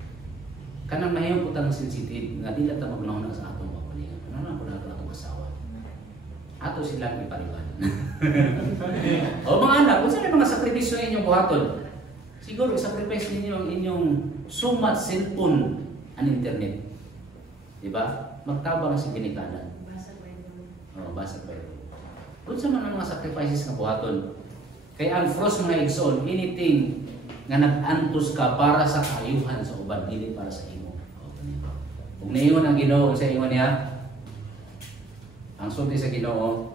kanang mahiyong putang sensitive, nga di lata maglawon sa atong kapalingan. Ano na po nato atong asawa? Ato silang ipariwan. O mga anak, kung saan mga sakripisyo inyong buhaton, siguro i-sacrifice ninyo ang inyong so much cellphone and internet. Diba? Magtabang sa ginikanan. Basa pa ito. Doon sa mga sacrifices na buhaton. Kaya ang frost mga igsoon, anything nga nag-antos ka para sa kaayuhan sa uban, dili para sa imo. Kung naingon ang Ginoo sa ingon niya, ang sulti sa Ginoo,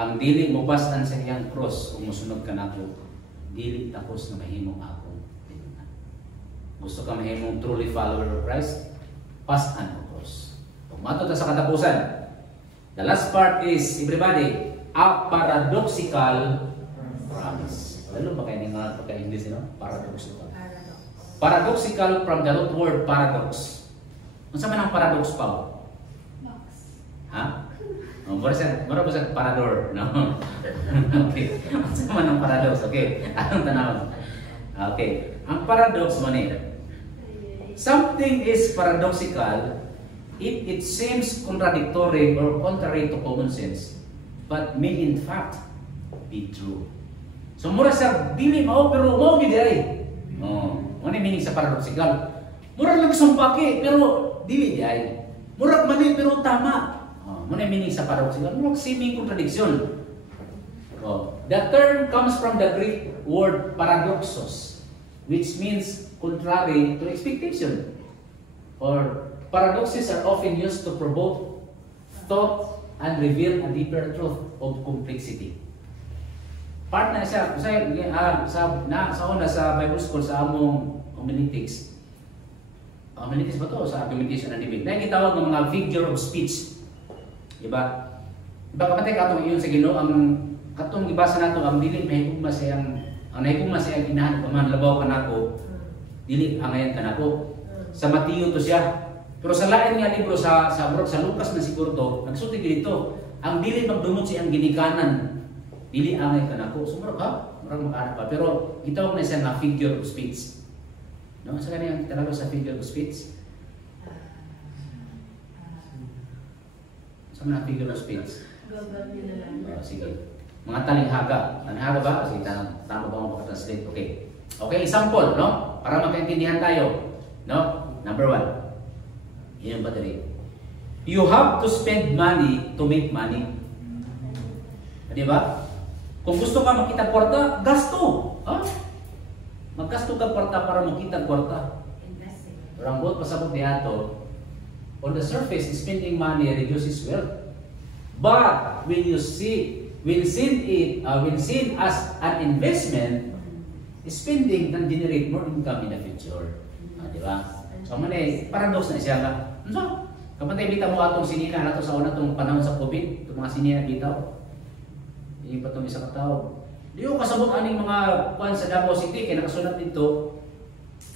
ang dili mo bastan sa iyang cross kung musunod ka nako, dili tapos na mahimong akong pinunan. Gusto ka mahimong truly follower of Christ, pasan mo cross. Kung mato ta sa katapusan, the last part is, everybody, a paradoxical promise. Lalo ba kayo nga pagka-English, no? Paradoxical. Paradoxical from the root word paradox. Ano sa man ang paradox pa? Ha? Mura ba sa parador? No? Okay. Ano sa man ang paradox? Okay. Anong tanawin? Okay. Ang paradox mo niya. Something is paradoxical if it seems contradictory or contrary to common sense, but may in fact be true. So mura sa dili mao pero mao gid ay. Oh, ano meaning sa paradoxical? Mura lang sumpaki pero dili ay. Mura mali pero tama. Oh, ano meaning sa paradoxical? Mura seeming contradiction. Oh, the term comes from the Greek word paradoxos, which means contrary to expectation. Or paradoxes are often used to provoke thought and reveal a deeper truth of complexity. Part na siya sa una sa Bible School sa among homiletics. Homiletics ba to? Sa argumentation and debate. Na gitawag ng mga figure of speech. Diba? Diba kapatid katong iyon sa Ginoo ang katong gibasa nato ang dili mahigugma sa ang nahigugma sa iyang ginahan paman labaw kanako. Dili angayan kanako. Sa Mateo to siya. Pero sa lain nga libro sa Lucas na siguro to, nagsulti dito, ang dili magdumot sa iyang ginikanan. Dili angay kanako. Sumurag ha? Murag makaana pa. Pero gitawag na siya na figure of speech. No? Sa kaniyang talaga sa figure of speech. Sa mga figure of speech? Sige. Mga talinghaga. Talinghaga ba? Kasi tama ba mo pag-translate? Okay. Okay, example, no? Para makaintindihan tayo. No? Number 1. Yan ba dali? You have to spend money to make money. Di ba? Kung gusto ka makita kwarta, gasto. Ha? Maggasto ka kwarta para makita kwarta. Pero ang buot pasabot niya ito, on the surface, spending money reduces wealth. But when you when seen as an investment, spending can generate more income in the future. Di ba? So, paradox na siya ka. No? Kapag bitaw mo atong sinina nato sa una itong panahon sa COVID, itong mga sinina bitaw. Hindi pa itong isa katawag. Di ko kasabot aning mga kuhan sa Davao City, kaya nakasunat dito,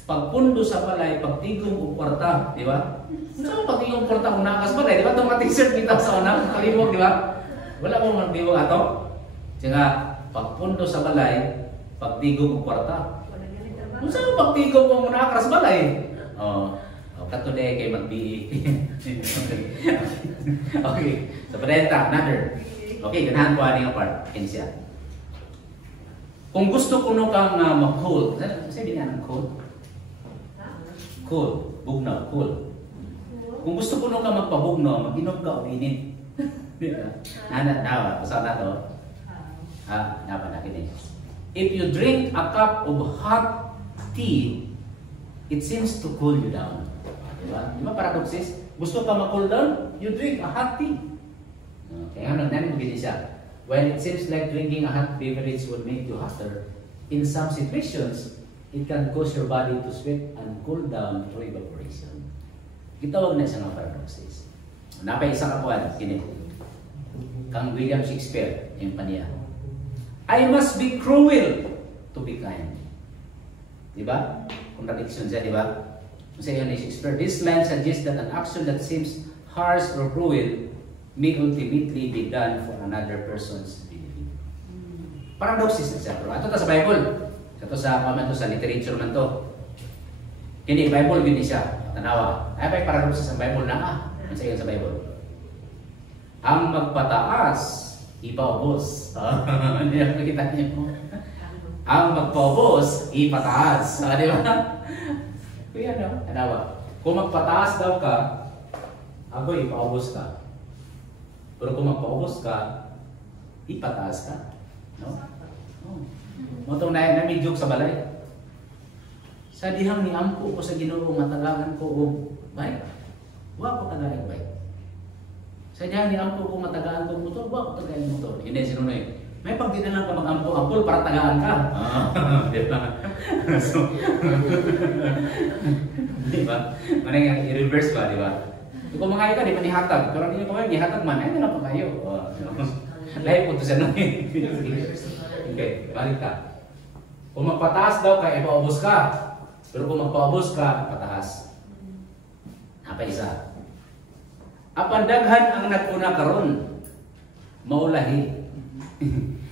pagpundo sa palay, pagtigong o kwarta, di ba? Saan pagtigong kwarta kung nakas balay? Di ba itong mga t-shirt kita sa una, kalimog, di ba? Wala mo mga limog ato. Saka, pagpundo sa balay, pagtigong o kwarta. Saan pagtigong kung nakas balay? Katuloy kay mag-BE. Okay. So, padenta, another. Okay, ganahan ko aning part. Kensya. Kung gusto ko no kang mag-cool, sabi niya ng cool? Cool. Bugnaw. Cool. Kung gusto ko no kang magpabugnaw, mag-inom ka o init. Nawa. Basta na to. Nawa na kinig. If you drink a cup of hot tea, it seems to cool you down. Diba? Diba paradoxes? Gusto ka ma-cool down? You drink a hot tea. Okay, ano namin begini siya. When it seems like drinking a hot beverage will make you hotter, in some situations, it can cause your body to sweat and cool down through evaporation. Gitawag na siya ng paradoxes. Napay isang kapuan, kini. Kang William Shakespeare, yung paniya. I must be cruel to be kind. Diba? Contradiction siya, diba? Kasi yun ni Shakespeare, this line suggests that an action that seems harsh or cruel may ultimately be done for another person's benefit. Paradoxes na siya. Pero ito sa Bible. Ito sa literature man to. Kini Bible gini siya. Tanawa. Ay may paradoxes sa Bible na Ano sa sa Bible? Ang magpataas, ipaubos. Hindi na nakita niyo. Ang magpaubos, ipataas. Di ba? Kaya no? Tanawa. Kung magpataas daw ka, ako ipaubos ka. Pero kung magpaubos ka, ipataas ka. No? Motong na joke sa balay. Sa dihang ni ampo ko sa Ginoo, matalagan ko o bay. Wa ko tagalag bay. Sa niya, niampo ko matagaan kong motor, ba ko tagayan motor? Hindi, sinunoy. May pag dinalang ka mag-ampo-ampol para tagaan ka. Di ba? So, di ba? Manang yung i-reverse ba, di ba? Kung mga ka, di ba nihatag? Pero hindi ko kayo, nihatag man, ay na pa kayo. Lahi po ito siya nung okay, balik ka. Kung magpataas daw ka, ipaubos ka. Pero kung magpaubos ka, pataas. Apa isa? Apan daghan ang naguna karon, maulahi.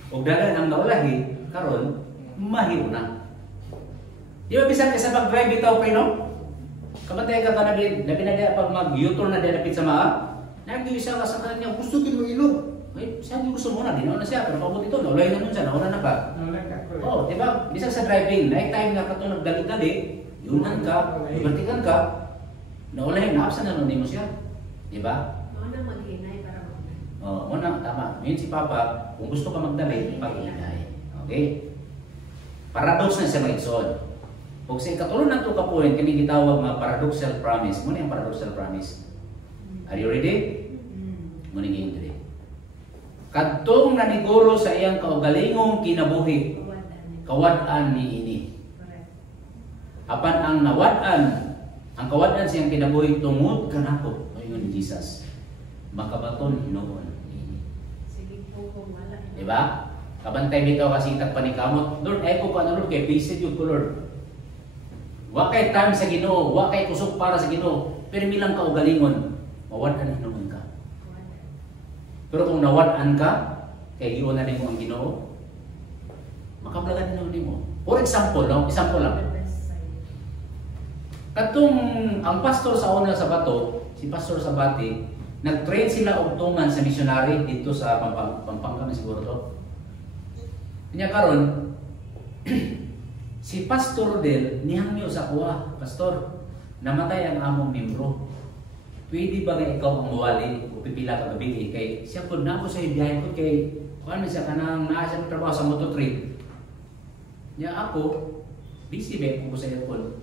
O daghan ang naulahi karon, mahiuna. Di ba bisan ka sa pag-drive bitaw kayo, no? Kamatay ka na pinagaya pag mag-U-turn na dinapit sa maa, nag-iisa ka sa kanya, gusto kin mo ilog. Ay, sabi gusto mo na, di na siya, pero pabot ito, naulay na nun siya, nauna na ka. Oo, di ba? Bisan sa driving, night time nga ka ito nagdali-dali, yunan ka, ibertikan ka, naulay na, absan na nun mo siya. Di ba? Una maghinay para maghinay. Oo, una, tama. Ngayon si Papa, kung gusto ka magdali, pag-hinay. Okay? Paradox na siya maigsoon. Kung sa ikatulong na ito ka point, kami gitawag mga paradoxal promise. Muna yung paradoxal promise. Are you ready? Muna yung ready. Kadtong naniguro sa iyang kaugalingong kinabuhi, kawad-an ni ini. Apan ang nawad-an, ang kawad-an siyang kinabuhi tungod kanako, ayun ni Jesus. Makabaton hinoon ini. Sige po kung wala. Diba? Kabantay bitaw kasi itak panikamot. Lord, ay ko pa na Lord, kay pleased yung ko Lord. Wa kay time sa Ginoo, wa kay kusog para sa Ginoo, pero milang kaugalingon, mawad-an hinoon ka. Pero kung nawad-an ka, kay giunan nimo ang Ginoo, makablagan nimo. For example, no? Example lang. Katong ang pastor sa una sa Bato, si Pastor Sabati, nag-train sila og tuman sa missionary dito sa Pampanga siguro to. Kanya karon si Pastor Del nihangyo sa kuha, Pastor, namatay ang among membro. Pwede ba nga ikaw ang mawali o pipila ka gabi kay siya po na ako sa ibiyahe ko kay kuan siya kanang naa siya trabaho sa moto trade. Nya ako busy ba ko sa aircon.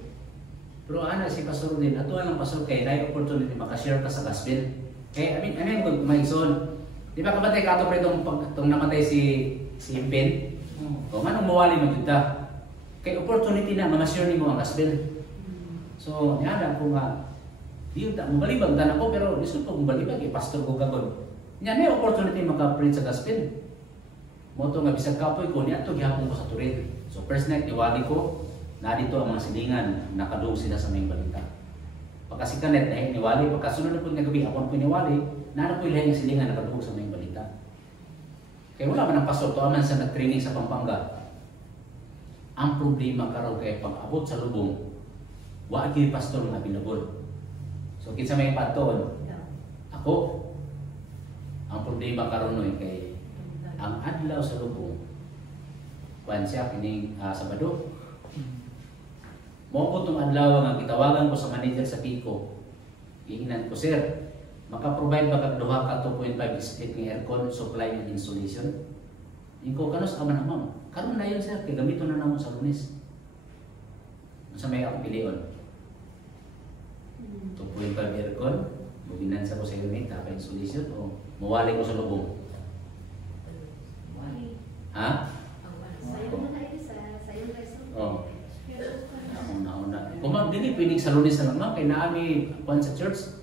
Pero ana si Pastor din ato ang pastor kay dai opportunity maka-share ka sa gospel. Kay I mean good my son. Di ba kabatay ka ato pre tong namatay si Impen? O manong mawali mo kita. Kay opportunity na ma-share nimo ang gospel. So niada ko nga di ta mabalibag tan ako pero gusto ko mabalibag kay pastor ko gabon. Nya may opportunity maka-preach sa gospel. Moto nga bisag kapoy ko niya to gihapon ko sa turin. So first night iwali ko na dito ang mga silingan nakadung sila sa may balita. Pagkasikanet na niwali pagkasunod na pud nga gabi ako po niwali na po ilahi nga silingan nakadung sa may balita. Kaya wala man ang pastor to man sa nag-training sa Pampanga. Ang problema karon kay pag-abot sa lubong wa gyud pastor nga binabol. So kinsa may paton? Ako. Ang problema karon noy kay ang adlaw sa lubong kuan siya kining Sabado. Mo ko tong adlaw nga gitawagan ko sa manager sa Pico. Giingnan ko, sir, maka-provide ba kag duha ka 2.5 split nga aircon supply and insulation? Iko kanos aman ma'am. Karon na yun sir, kay gamiton na namo sa Lunes. Unsa may ako pilion? 2.5 aircon, mabinansa ko sa unit, tapos insulation o mawali ko sa lubong? Ha? Sayo na tayo sa yung reso. Oo. Nauna. Kung ma'am, dili pwedeng sa Lunes na lang ma'am, kay naami kuan sa church.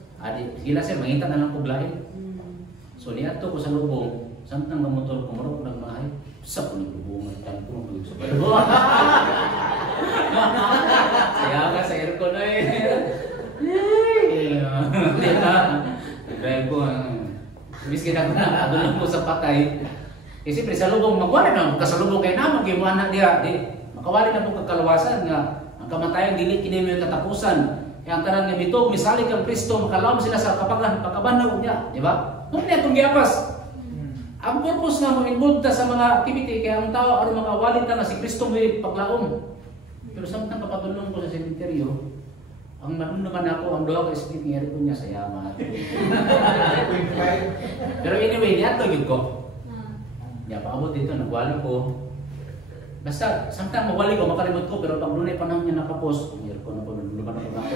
Sila sir, mangita na lang ko blahin. So niadto ko sa lubong, samtang mamotor ko marok nagmahay. Sa ko lubong, tan ko ng sa balo. Saya nga sa aircon ay. Drive ko miskin ako na adulong ko sa patay. Kasi pre sa lubong magwala na kasalubong kay na magimuan na diha di makawali na po kagkalawasan nga ang kamatayan dili kini mo katapusan. Kaya ang tanan nga mitog misalik ang Kristo makalawom sila sa kapagan pagkabanhaw niya, di ba? Mo na itong giapas. Ang purpose nga mo involved sa mga activity kaya ang tao aron makawali ta nga si Kristo may paglaom. Pero samtang kapadulong ko sa sementeryo, ang naman ako ang duha ka split nga aircon niya sa yaman. Pero anyway, niato gyud ko. Ya paabot dito nagwali ko. Basta samtang mawali ko makalimot ko pero pag dunay panahon niya nakapos, aircon na po luman ako.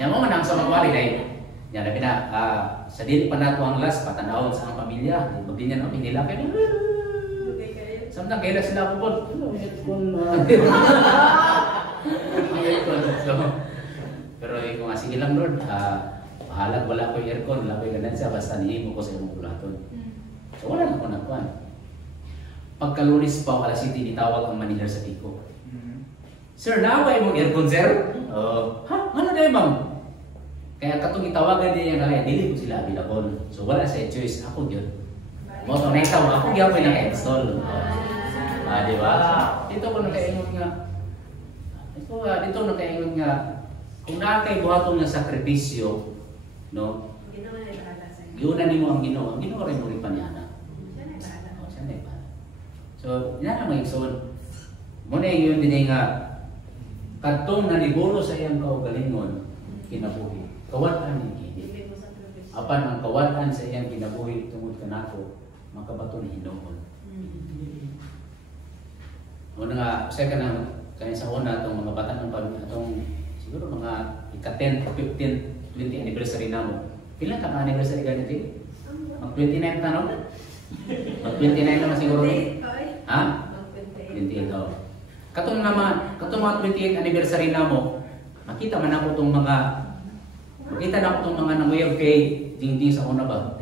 Ya mo man ang sa magwali dai. Yan na pina, sa dili pa nato ang last, patanawon sa ang pamilya. Magdinyan ang pinila kayo. Samtang kaya sila po aircon. So, pero kung nga sige lang Lord, pahalag wala ko aircon, wala ko ganan siya, basta nihimo ko sa imong bulaton. So wala na ko nakuan. Pagkalunis pa, alas 7, itawag ang manager sa Pico. Sir, naway mong aircon, sir? Ha? Ano na ma'am? Kaya katong itawagan niya kaya dili ko sila available. So wala sa choice, ako yun. Mo to next time, ako gyapon naka-install. Di ba? Dito ko nakaingon nga. Dito nakaingon nga kung nakay buhaton nga sakripisyo, no? Giuna nimo ang Ginoo. Ang Ginoo rin mo rin panyana. Siya na ba? So, ina na mag-igsoon. Muna yun din nga kadtong naniburo sa iyang kaugalingon kinabuhi. Kawan-an ni kini. Apan ang kawan-an sa iyang kinabuhi tungod kanako makabato ni Hinoon. Una nga sa kanang kaya sa una itong mga bata ng itong siguro mga ika-10 o 15, 20 anniversary na mo. Pila ka anniversary ganito? Mag-29 na no? Mag-29 naman siguro. Ha? 28 daw. Katong mga 28 anniversary na mo, makita man ako itong mga nanguyag kay dingding sa una ba?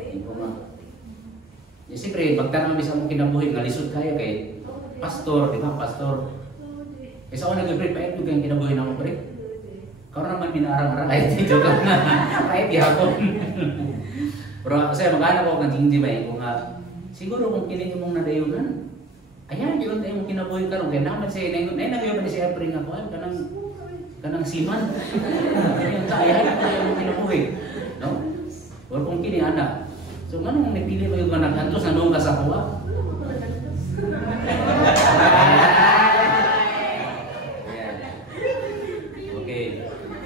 Siyempre, magtanong bisa mo kinabuhi, nga lisod kaya kay pastor, di ba? Pastor. Isa ako nag-break, paet ko kayong kinabuhi na ako, break. Kau naman binarang-arang, ay dito ka na. Ay, di ako. Pero kasi mag-anak ko kang hindi ba kung siguro kung kinin mong nadayunan, ayan, yun tayo mong kinabuhi ka rin. Kaya naman siya, nagayon pa ni siya April nga po, ay, kanang siman. Ayun tayo, ayan tayo mong kinabuhi. No? Or kung kini anak. So, anong napili mo yung anak? Antos, nanong ka sa kuwa?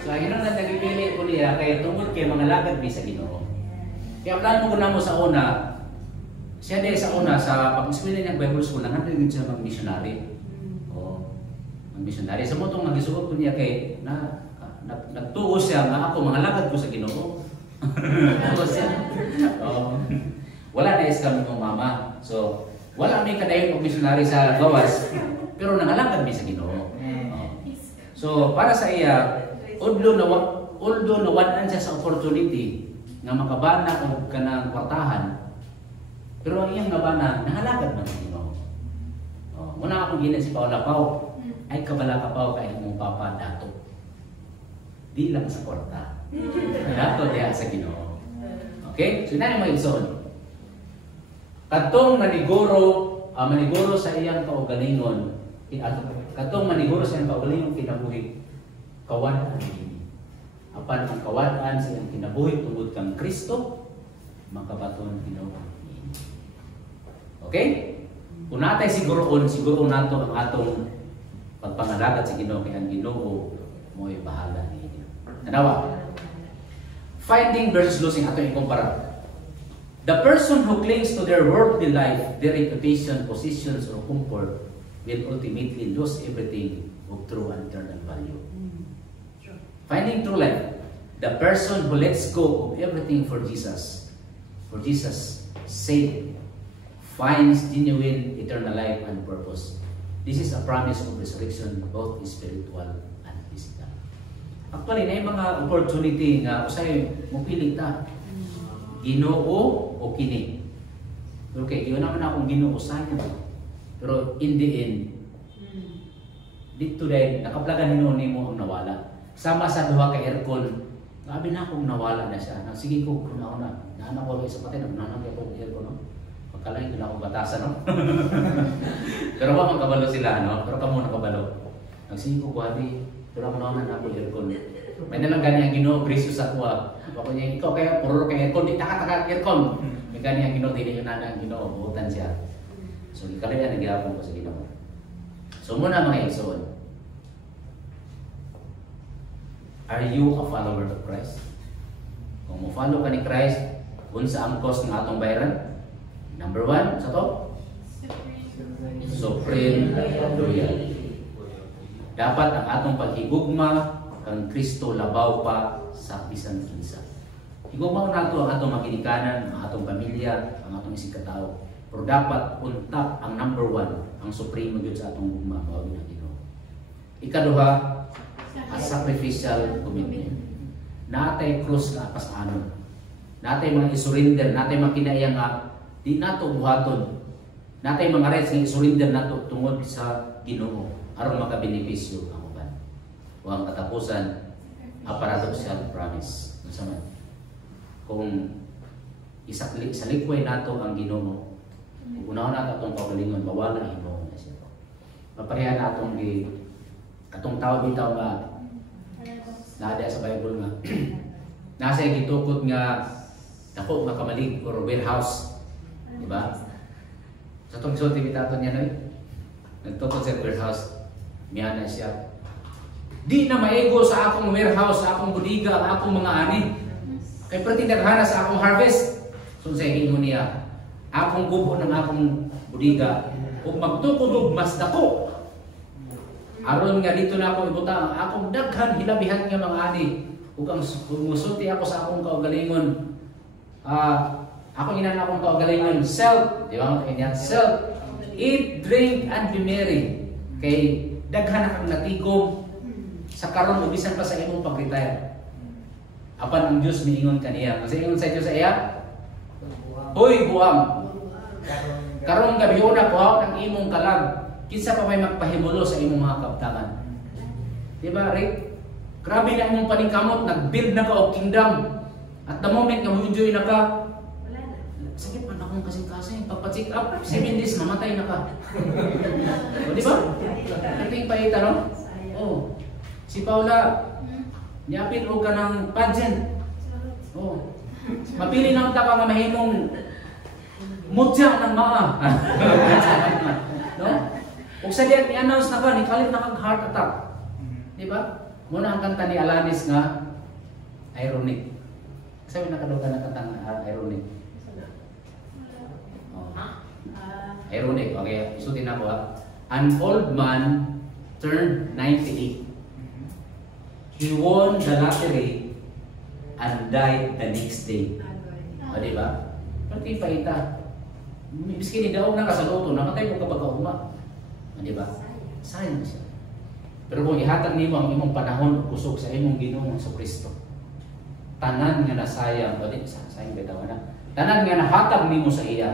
So, ang hinang nagpili ko niya, kaya tungkol kay mga lagad di sa Ginoo. Kaya plano ko na mo sa una, siya din sa una, sa pag-eskwela niya Bible School, nangandag siya mag-missionary. Mag-missionary. Sa mo itong mag-isuot ko niya kay, nagtuo siya nga ako, mga lagad ko sa Ginoo. Wala na is kami mong mama. So, wala may kadayon mag-missionary sa gawas, pero nangalagad mi sa Ginoo. So, para sa iya, although nawadan siya sa opportunity nga makabana o kanang kwartahan, pero ang iyang nabana, nahalagad man sa Ginoo. Muna akong gina si Paula Pao, ay kabala ka Pao kay mong papa dato. Di lang sa kwarta. Dato diya sa Ginoo. Okay? So, na mo igsoon. Katong maniguro sa iyang kaugalingon, katong maniguro sa iyang kaugalingon kinabuhi, kawan-an ini. Apan ang kawan-an sa iyang kinabuhi tungod kang Kristo, makabaton Ginoo. Okay? Kung natay siguro nato ang atong pagpangalagat sa Ginoo, kaya ang Ginoo mo'y bahala niya. Tanawa. Finding versus losing, ato ikumpara. The person who clings to their worldly life, their reputation, positions, or comfort will ultimately lose everything of true and eternal value. Finding true life, the person who lets go of everything for Jesus' sake, finds genuine eternal life and purpose. This is a promise of resurrection, both spiritual and physical. Actually, na yung mga opportunity nga usay mo pili ta. Ginoo o kini. Okay, yun naman akong Ginoo sa kanya. Pero in the end, dito dahil nakaplagan ni mo ang nawala. Sama sa duha ka aircon, grabe na akong nawala na siya. Sige ko, una-una. Naanak ko sa pati, nananak ko ang aircon. No? Pagkalain ko na akong batasan. No? Pero ba magkabalo sila, no? Pero kamo nakabalo. Nagsige ko, grabe. Pero ako na ako aircon. May nalang ganyan Ginoo, gracious ako. Ako niya, ikaw kaya puro kay aircon, di taka-taka aircon. May ganyan Ginoo, di na ang Ginoo, buutan siya. So, ikalayan, nag-iapon ko sa Ginoo. So, muna mga igsoon. Are you a follower of Christ? Kung mo-follow ka ni Christ, unsa ang cost ng atong bayaran? Number 1, sa to? Supreme loyalty. Dapat ang atong paghigugma kang Kristo labaw pa sa bisan kinsa. Igumaw na ito ang atong maginikanan, ang atong pamilya, ang atong isig katao. Pero dapat untap ang number one, ang supremo yun sa atong gugma, mawagin ang Ginoo. Ikaduha, a sacrificial commitment. Natay krus nga pasanon. Natay mga isurrender, natay mga kinayang nga di nato buhaton. Natay mga rights nga isurrender nato tungod sa Ginoo aron makabenepisyo ang uban. O ang katapusan, a paradoxical promise. Unsa man? Kung sa likway nato ang Ginoo, unaw nato atong kaugalingon, mawala Ginoo na siya. Mapareha na atong tao bitaw nga naada sa Bible nga nasa gitukod nga dako nga kamalig or warehouse, di ba? Sa tong sulti bitaton niya noy nagtukod sa warehouse, miya na siya. Di na maigo sa akong warehouse, sa akong budiga, ang akong mga ani. Kay perting daghana sa akong harvest. So sa himo niya, akong gubo ng akong budiga ug magtukod og mas dako. Aron nga dito na ako ibutang ang akong daghan hilabihan nga mga ani. Ug ang musulti ako sa akong kaugalingon. Ako inan akong kaugalingon self, di ba? Kanya self, eat, drink and be merry. Kay daghan kang natigom sa karon ug bisan pa sa imong pag-retire. Apan ang Dios miingon kaniya. Kasi ingon sa Dios sa iya, "Hoy buang, karon gabiyon na ko ang imong kalag. Kinsa pa may magpahimulo sa imong mga kabtangan." Di ba, Rick? Grabe na imong paningkamot, nag-build na ka og kingdom. At the moment nga mo-enjoy na ka, sakit man akong kasing-kasing. Pagpa-check up, 7 days, mamatay na ka. O, di ba? Ito yung paita, no? Oh. Si Paula, niapit o ka ng pageant. Oh. Mapili lang ta ka nga mahimong mutya ng maa. No? Kung sa diyan i-announce na ka, nikalit na kang heart attack. Di ba? Muna ang kanta ni Alanis nga, ironic. Sabi na kadoka na kanta nga ironic. Oh. Ironic. Okay, isutin ako ha. An old man turned 98. He won the lottery and died the next day. O, di ba? Pati paita. Miskin idaog na ka sa loto, namatay mo kapag kauma. Di ba? Sayang siya. Pero kung ihatag nimo ang imong panahon kusog sa imong Ginoong Kristo, tanan nga nasayang, o di sayang bitaw na. Tanan nga nahatag nimo sa iya,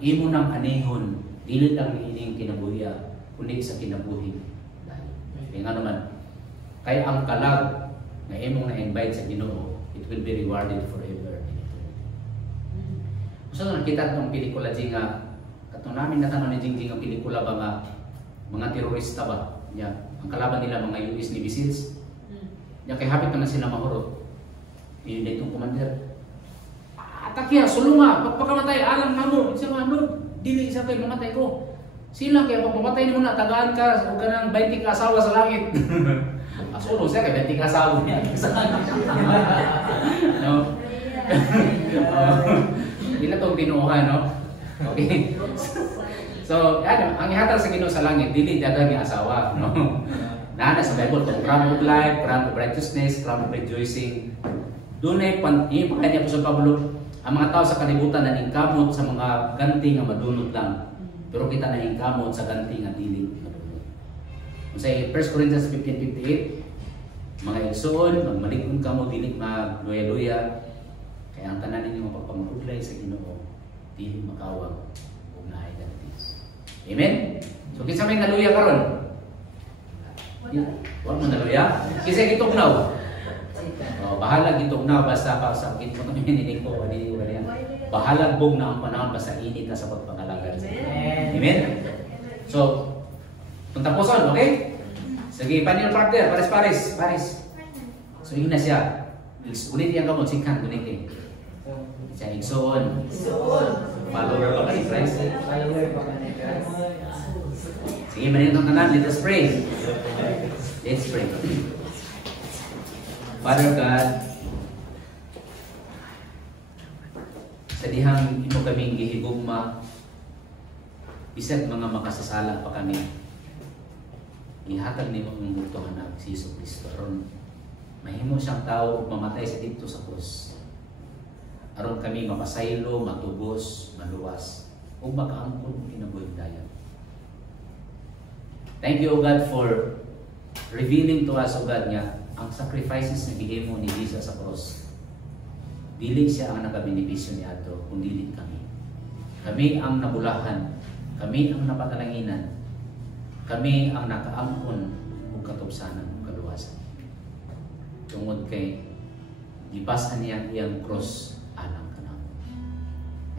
imo nang anihon, dili lang ining kinabuhi, kundi sa kinabuhi. Kaya nga naman, kaya ang kalag na imong na-invite sa Ginoo, it will be rewarded forever. So nakita itong pelikula nga, katong namin natanong ni Jingjing ang pelikula ba nga mga terorista ba? Yeah. Ang kalaban nila mga US Navy SEALs. Yeah, kay hapit naman sila mahurot. Yun na itong commander. Atakya, sulunga, pagpakamatay, alam na mo. Isa nga, no, dili isa kayo, mamatay ko. Sila kaya pag mamatay ni mo na, tagaan ka, huwag ka ng 20 ka-asawa sa langit. Asulo siya kay 20 ka-asawa niya. No? Hindi na itong tinuha, no? Okay. So, yan, ang ihatag sa Ginoo sa langit, dili dagang yung asawa, no? Nana sa Bible, itong crown of life, crown of righteousness, crown of rejoicing. Doon ay yung kanya po sa Pablo, ang mga tao sa kalibutan na ingkamot sa mga ganti nga madunot lang. Pero kita na ingkamot sa ganti nga dili madunot. Sa 1 Corinthians 15:58, mga igsoon, magmalig-on kamo dili magluya-luya. Kaya ang tanan ninyo mapagpamudlay sa Ginoo, dili makawag ug naay ganti. Amen? So kinsa may naluya karon? Wala mo naluya? Kinsa gitugnaw? Oh, bahala gitugnaw basta pa sa kitmo kami nining ko ani wala. Bahala bug na ang panahon basta init na sa pagpangalagan. Amen. So, punta po son, okay? Sige, panil partner, pares. So, yun na siya. Ulit yung kamot, sikan, ulit. Siya, igsoon. Follower pa ka ni Christ. Sige, manin itong tanan. Let us pray. Let's pray. Father God, sa dihang imo kaming gihigugma, bisag mga makasasala pa kami, ihatag nimo ang butuhan na si Jesu Cristo aron mahimo siyang tao ug mamatay sa dito sa krus aron kami mapasaylo, matubos, maluwas, o makaangkon ng kinabuhing dayon. Thank you, O God, for revealing to us, O God, nga, ang sacrifices na gihimo ni Jesus sa cross. Dili siya ang nakabenepisyo ni Ato, kundi kami. Kami ang nabulahan, kami ang napatalanginan, kami ang nakaangkon o katupsanan o kaluwasan. Tungod kay gipasan niya iyang cross alang kanamo.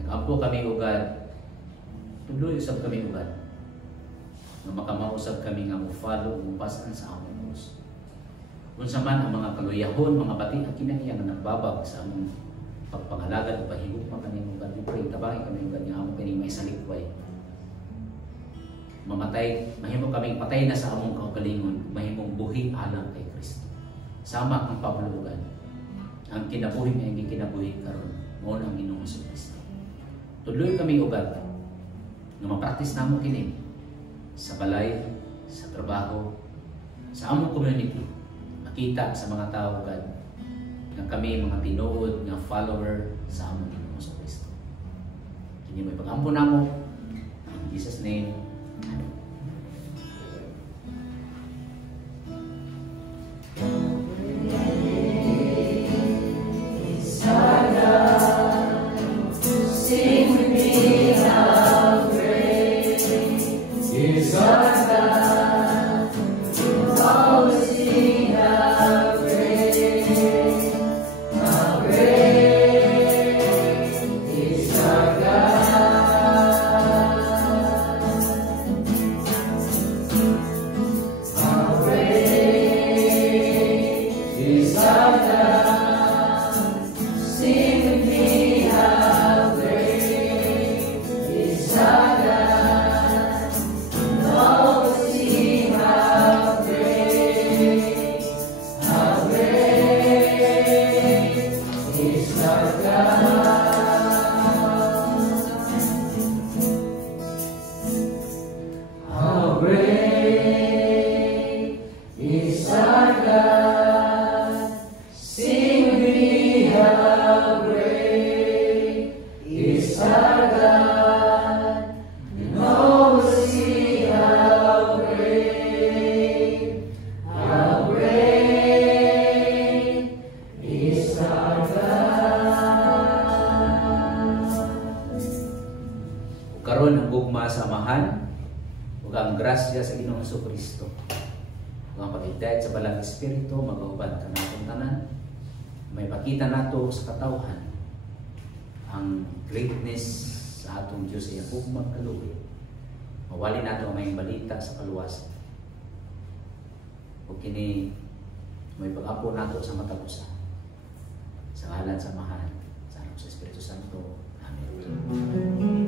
Nag-ampo kami, O God, tuloy usab kami, O God, na makamausab kami nga mo-follow o mupasan sa among cross. Unsa man ang mga kaluyahon, mga bati ang kinaiya nga nagbabag sa among pagpangalagad o pahigugma kanimo, God, we pray, tabangin kami, God, nga among kini may salikway. Mamatay, mahimo kaming patay na sa among kaugalingon, mahimong buhi alang kay Kristo. Sama ang pamulugan. Ang kinabuhi nga hindi kinabuhi karon, mo ang Ginoong Kristo. Tuloy kami, O God, nga mapraktis namo kini sa balay, sa trabaho, sa among community. Makita sa mga tao, God, nga kami mga tinuod nga follower sa among Ginoong Kristo. Kini may pag-ampo namo in Jesus' name. Karon ang gugma sa amahan ug ang grasya sa Ginoong Kristo. Ug ang pag-higdayat sa balang espiritu magaubad kanatong tanan. May pakita nato sa katawhan ang greatness sa atong Dios sa iyang gugma kaluoy. Mawali nato ang mayong balita sa kaluwasan. Ug kini may pag-apo nato sa matapusan. Sa ngalan sa amahan, sa Espiritu Santo. Amen.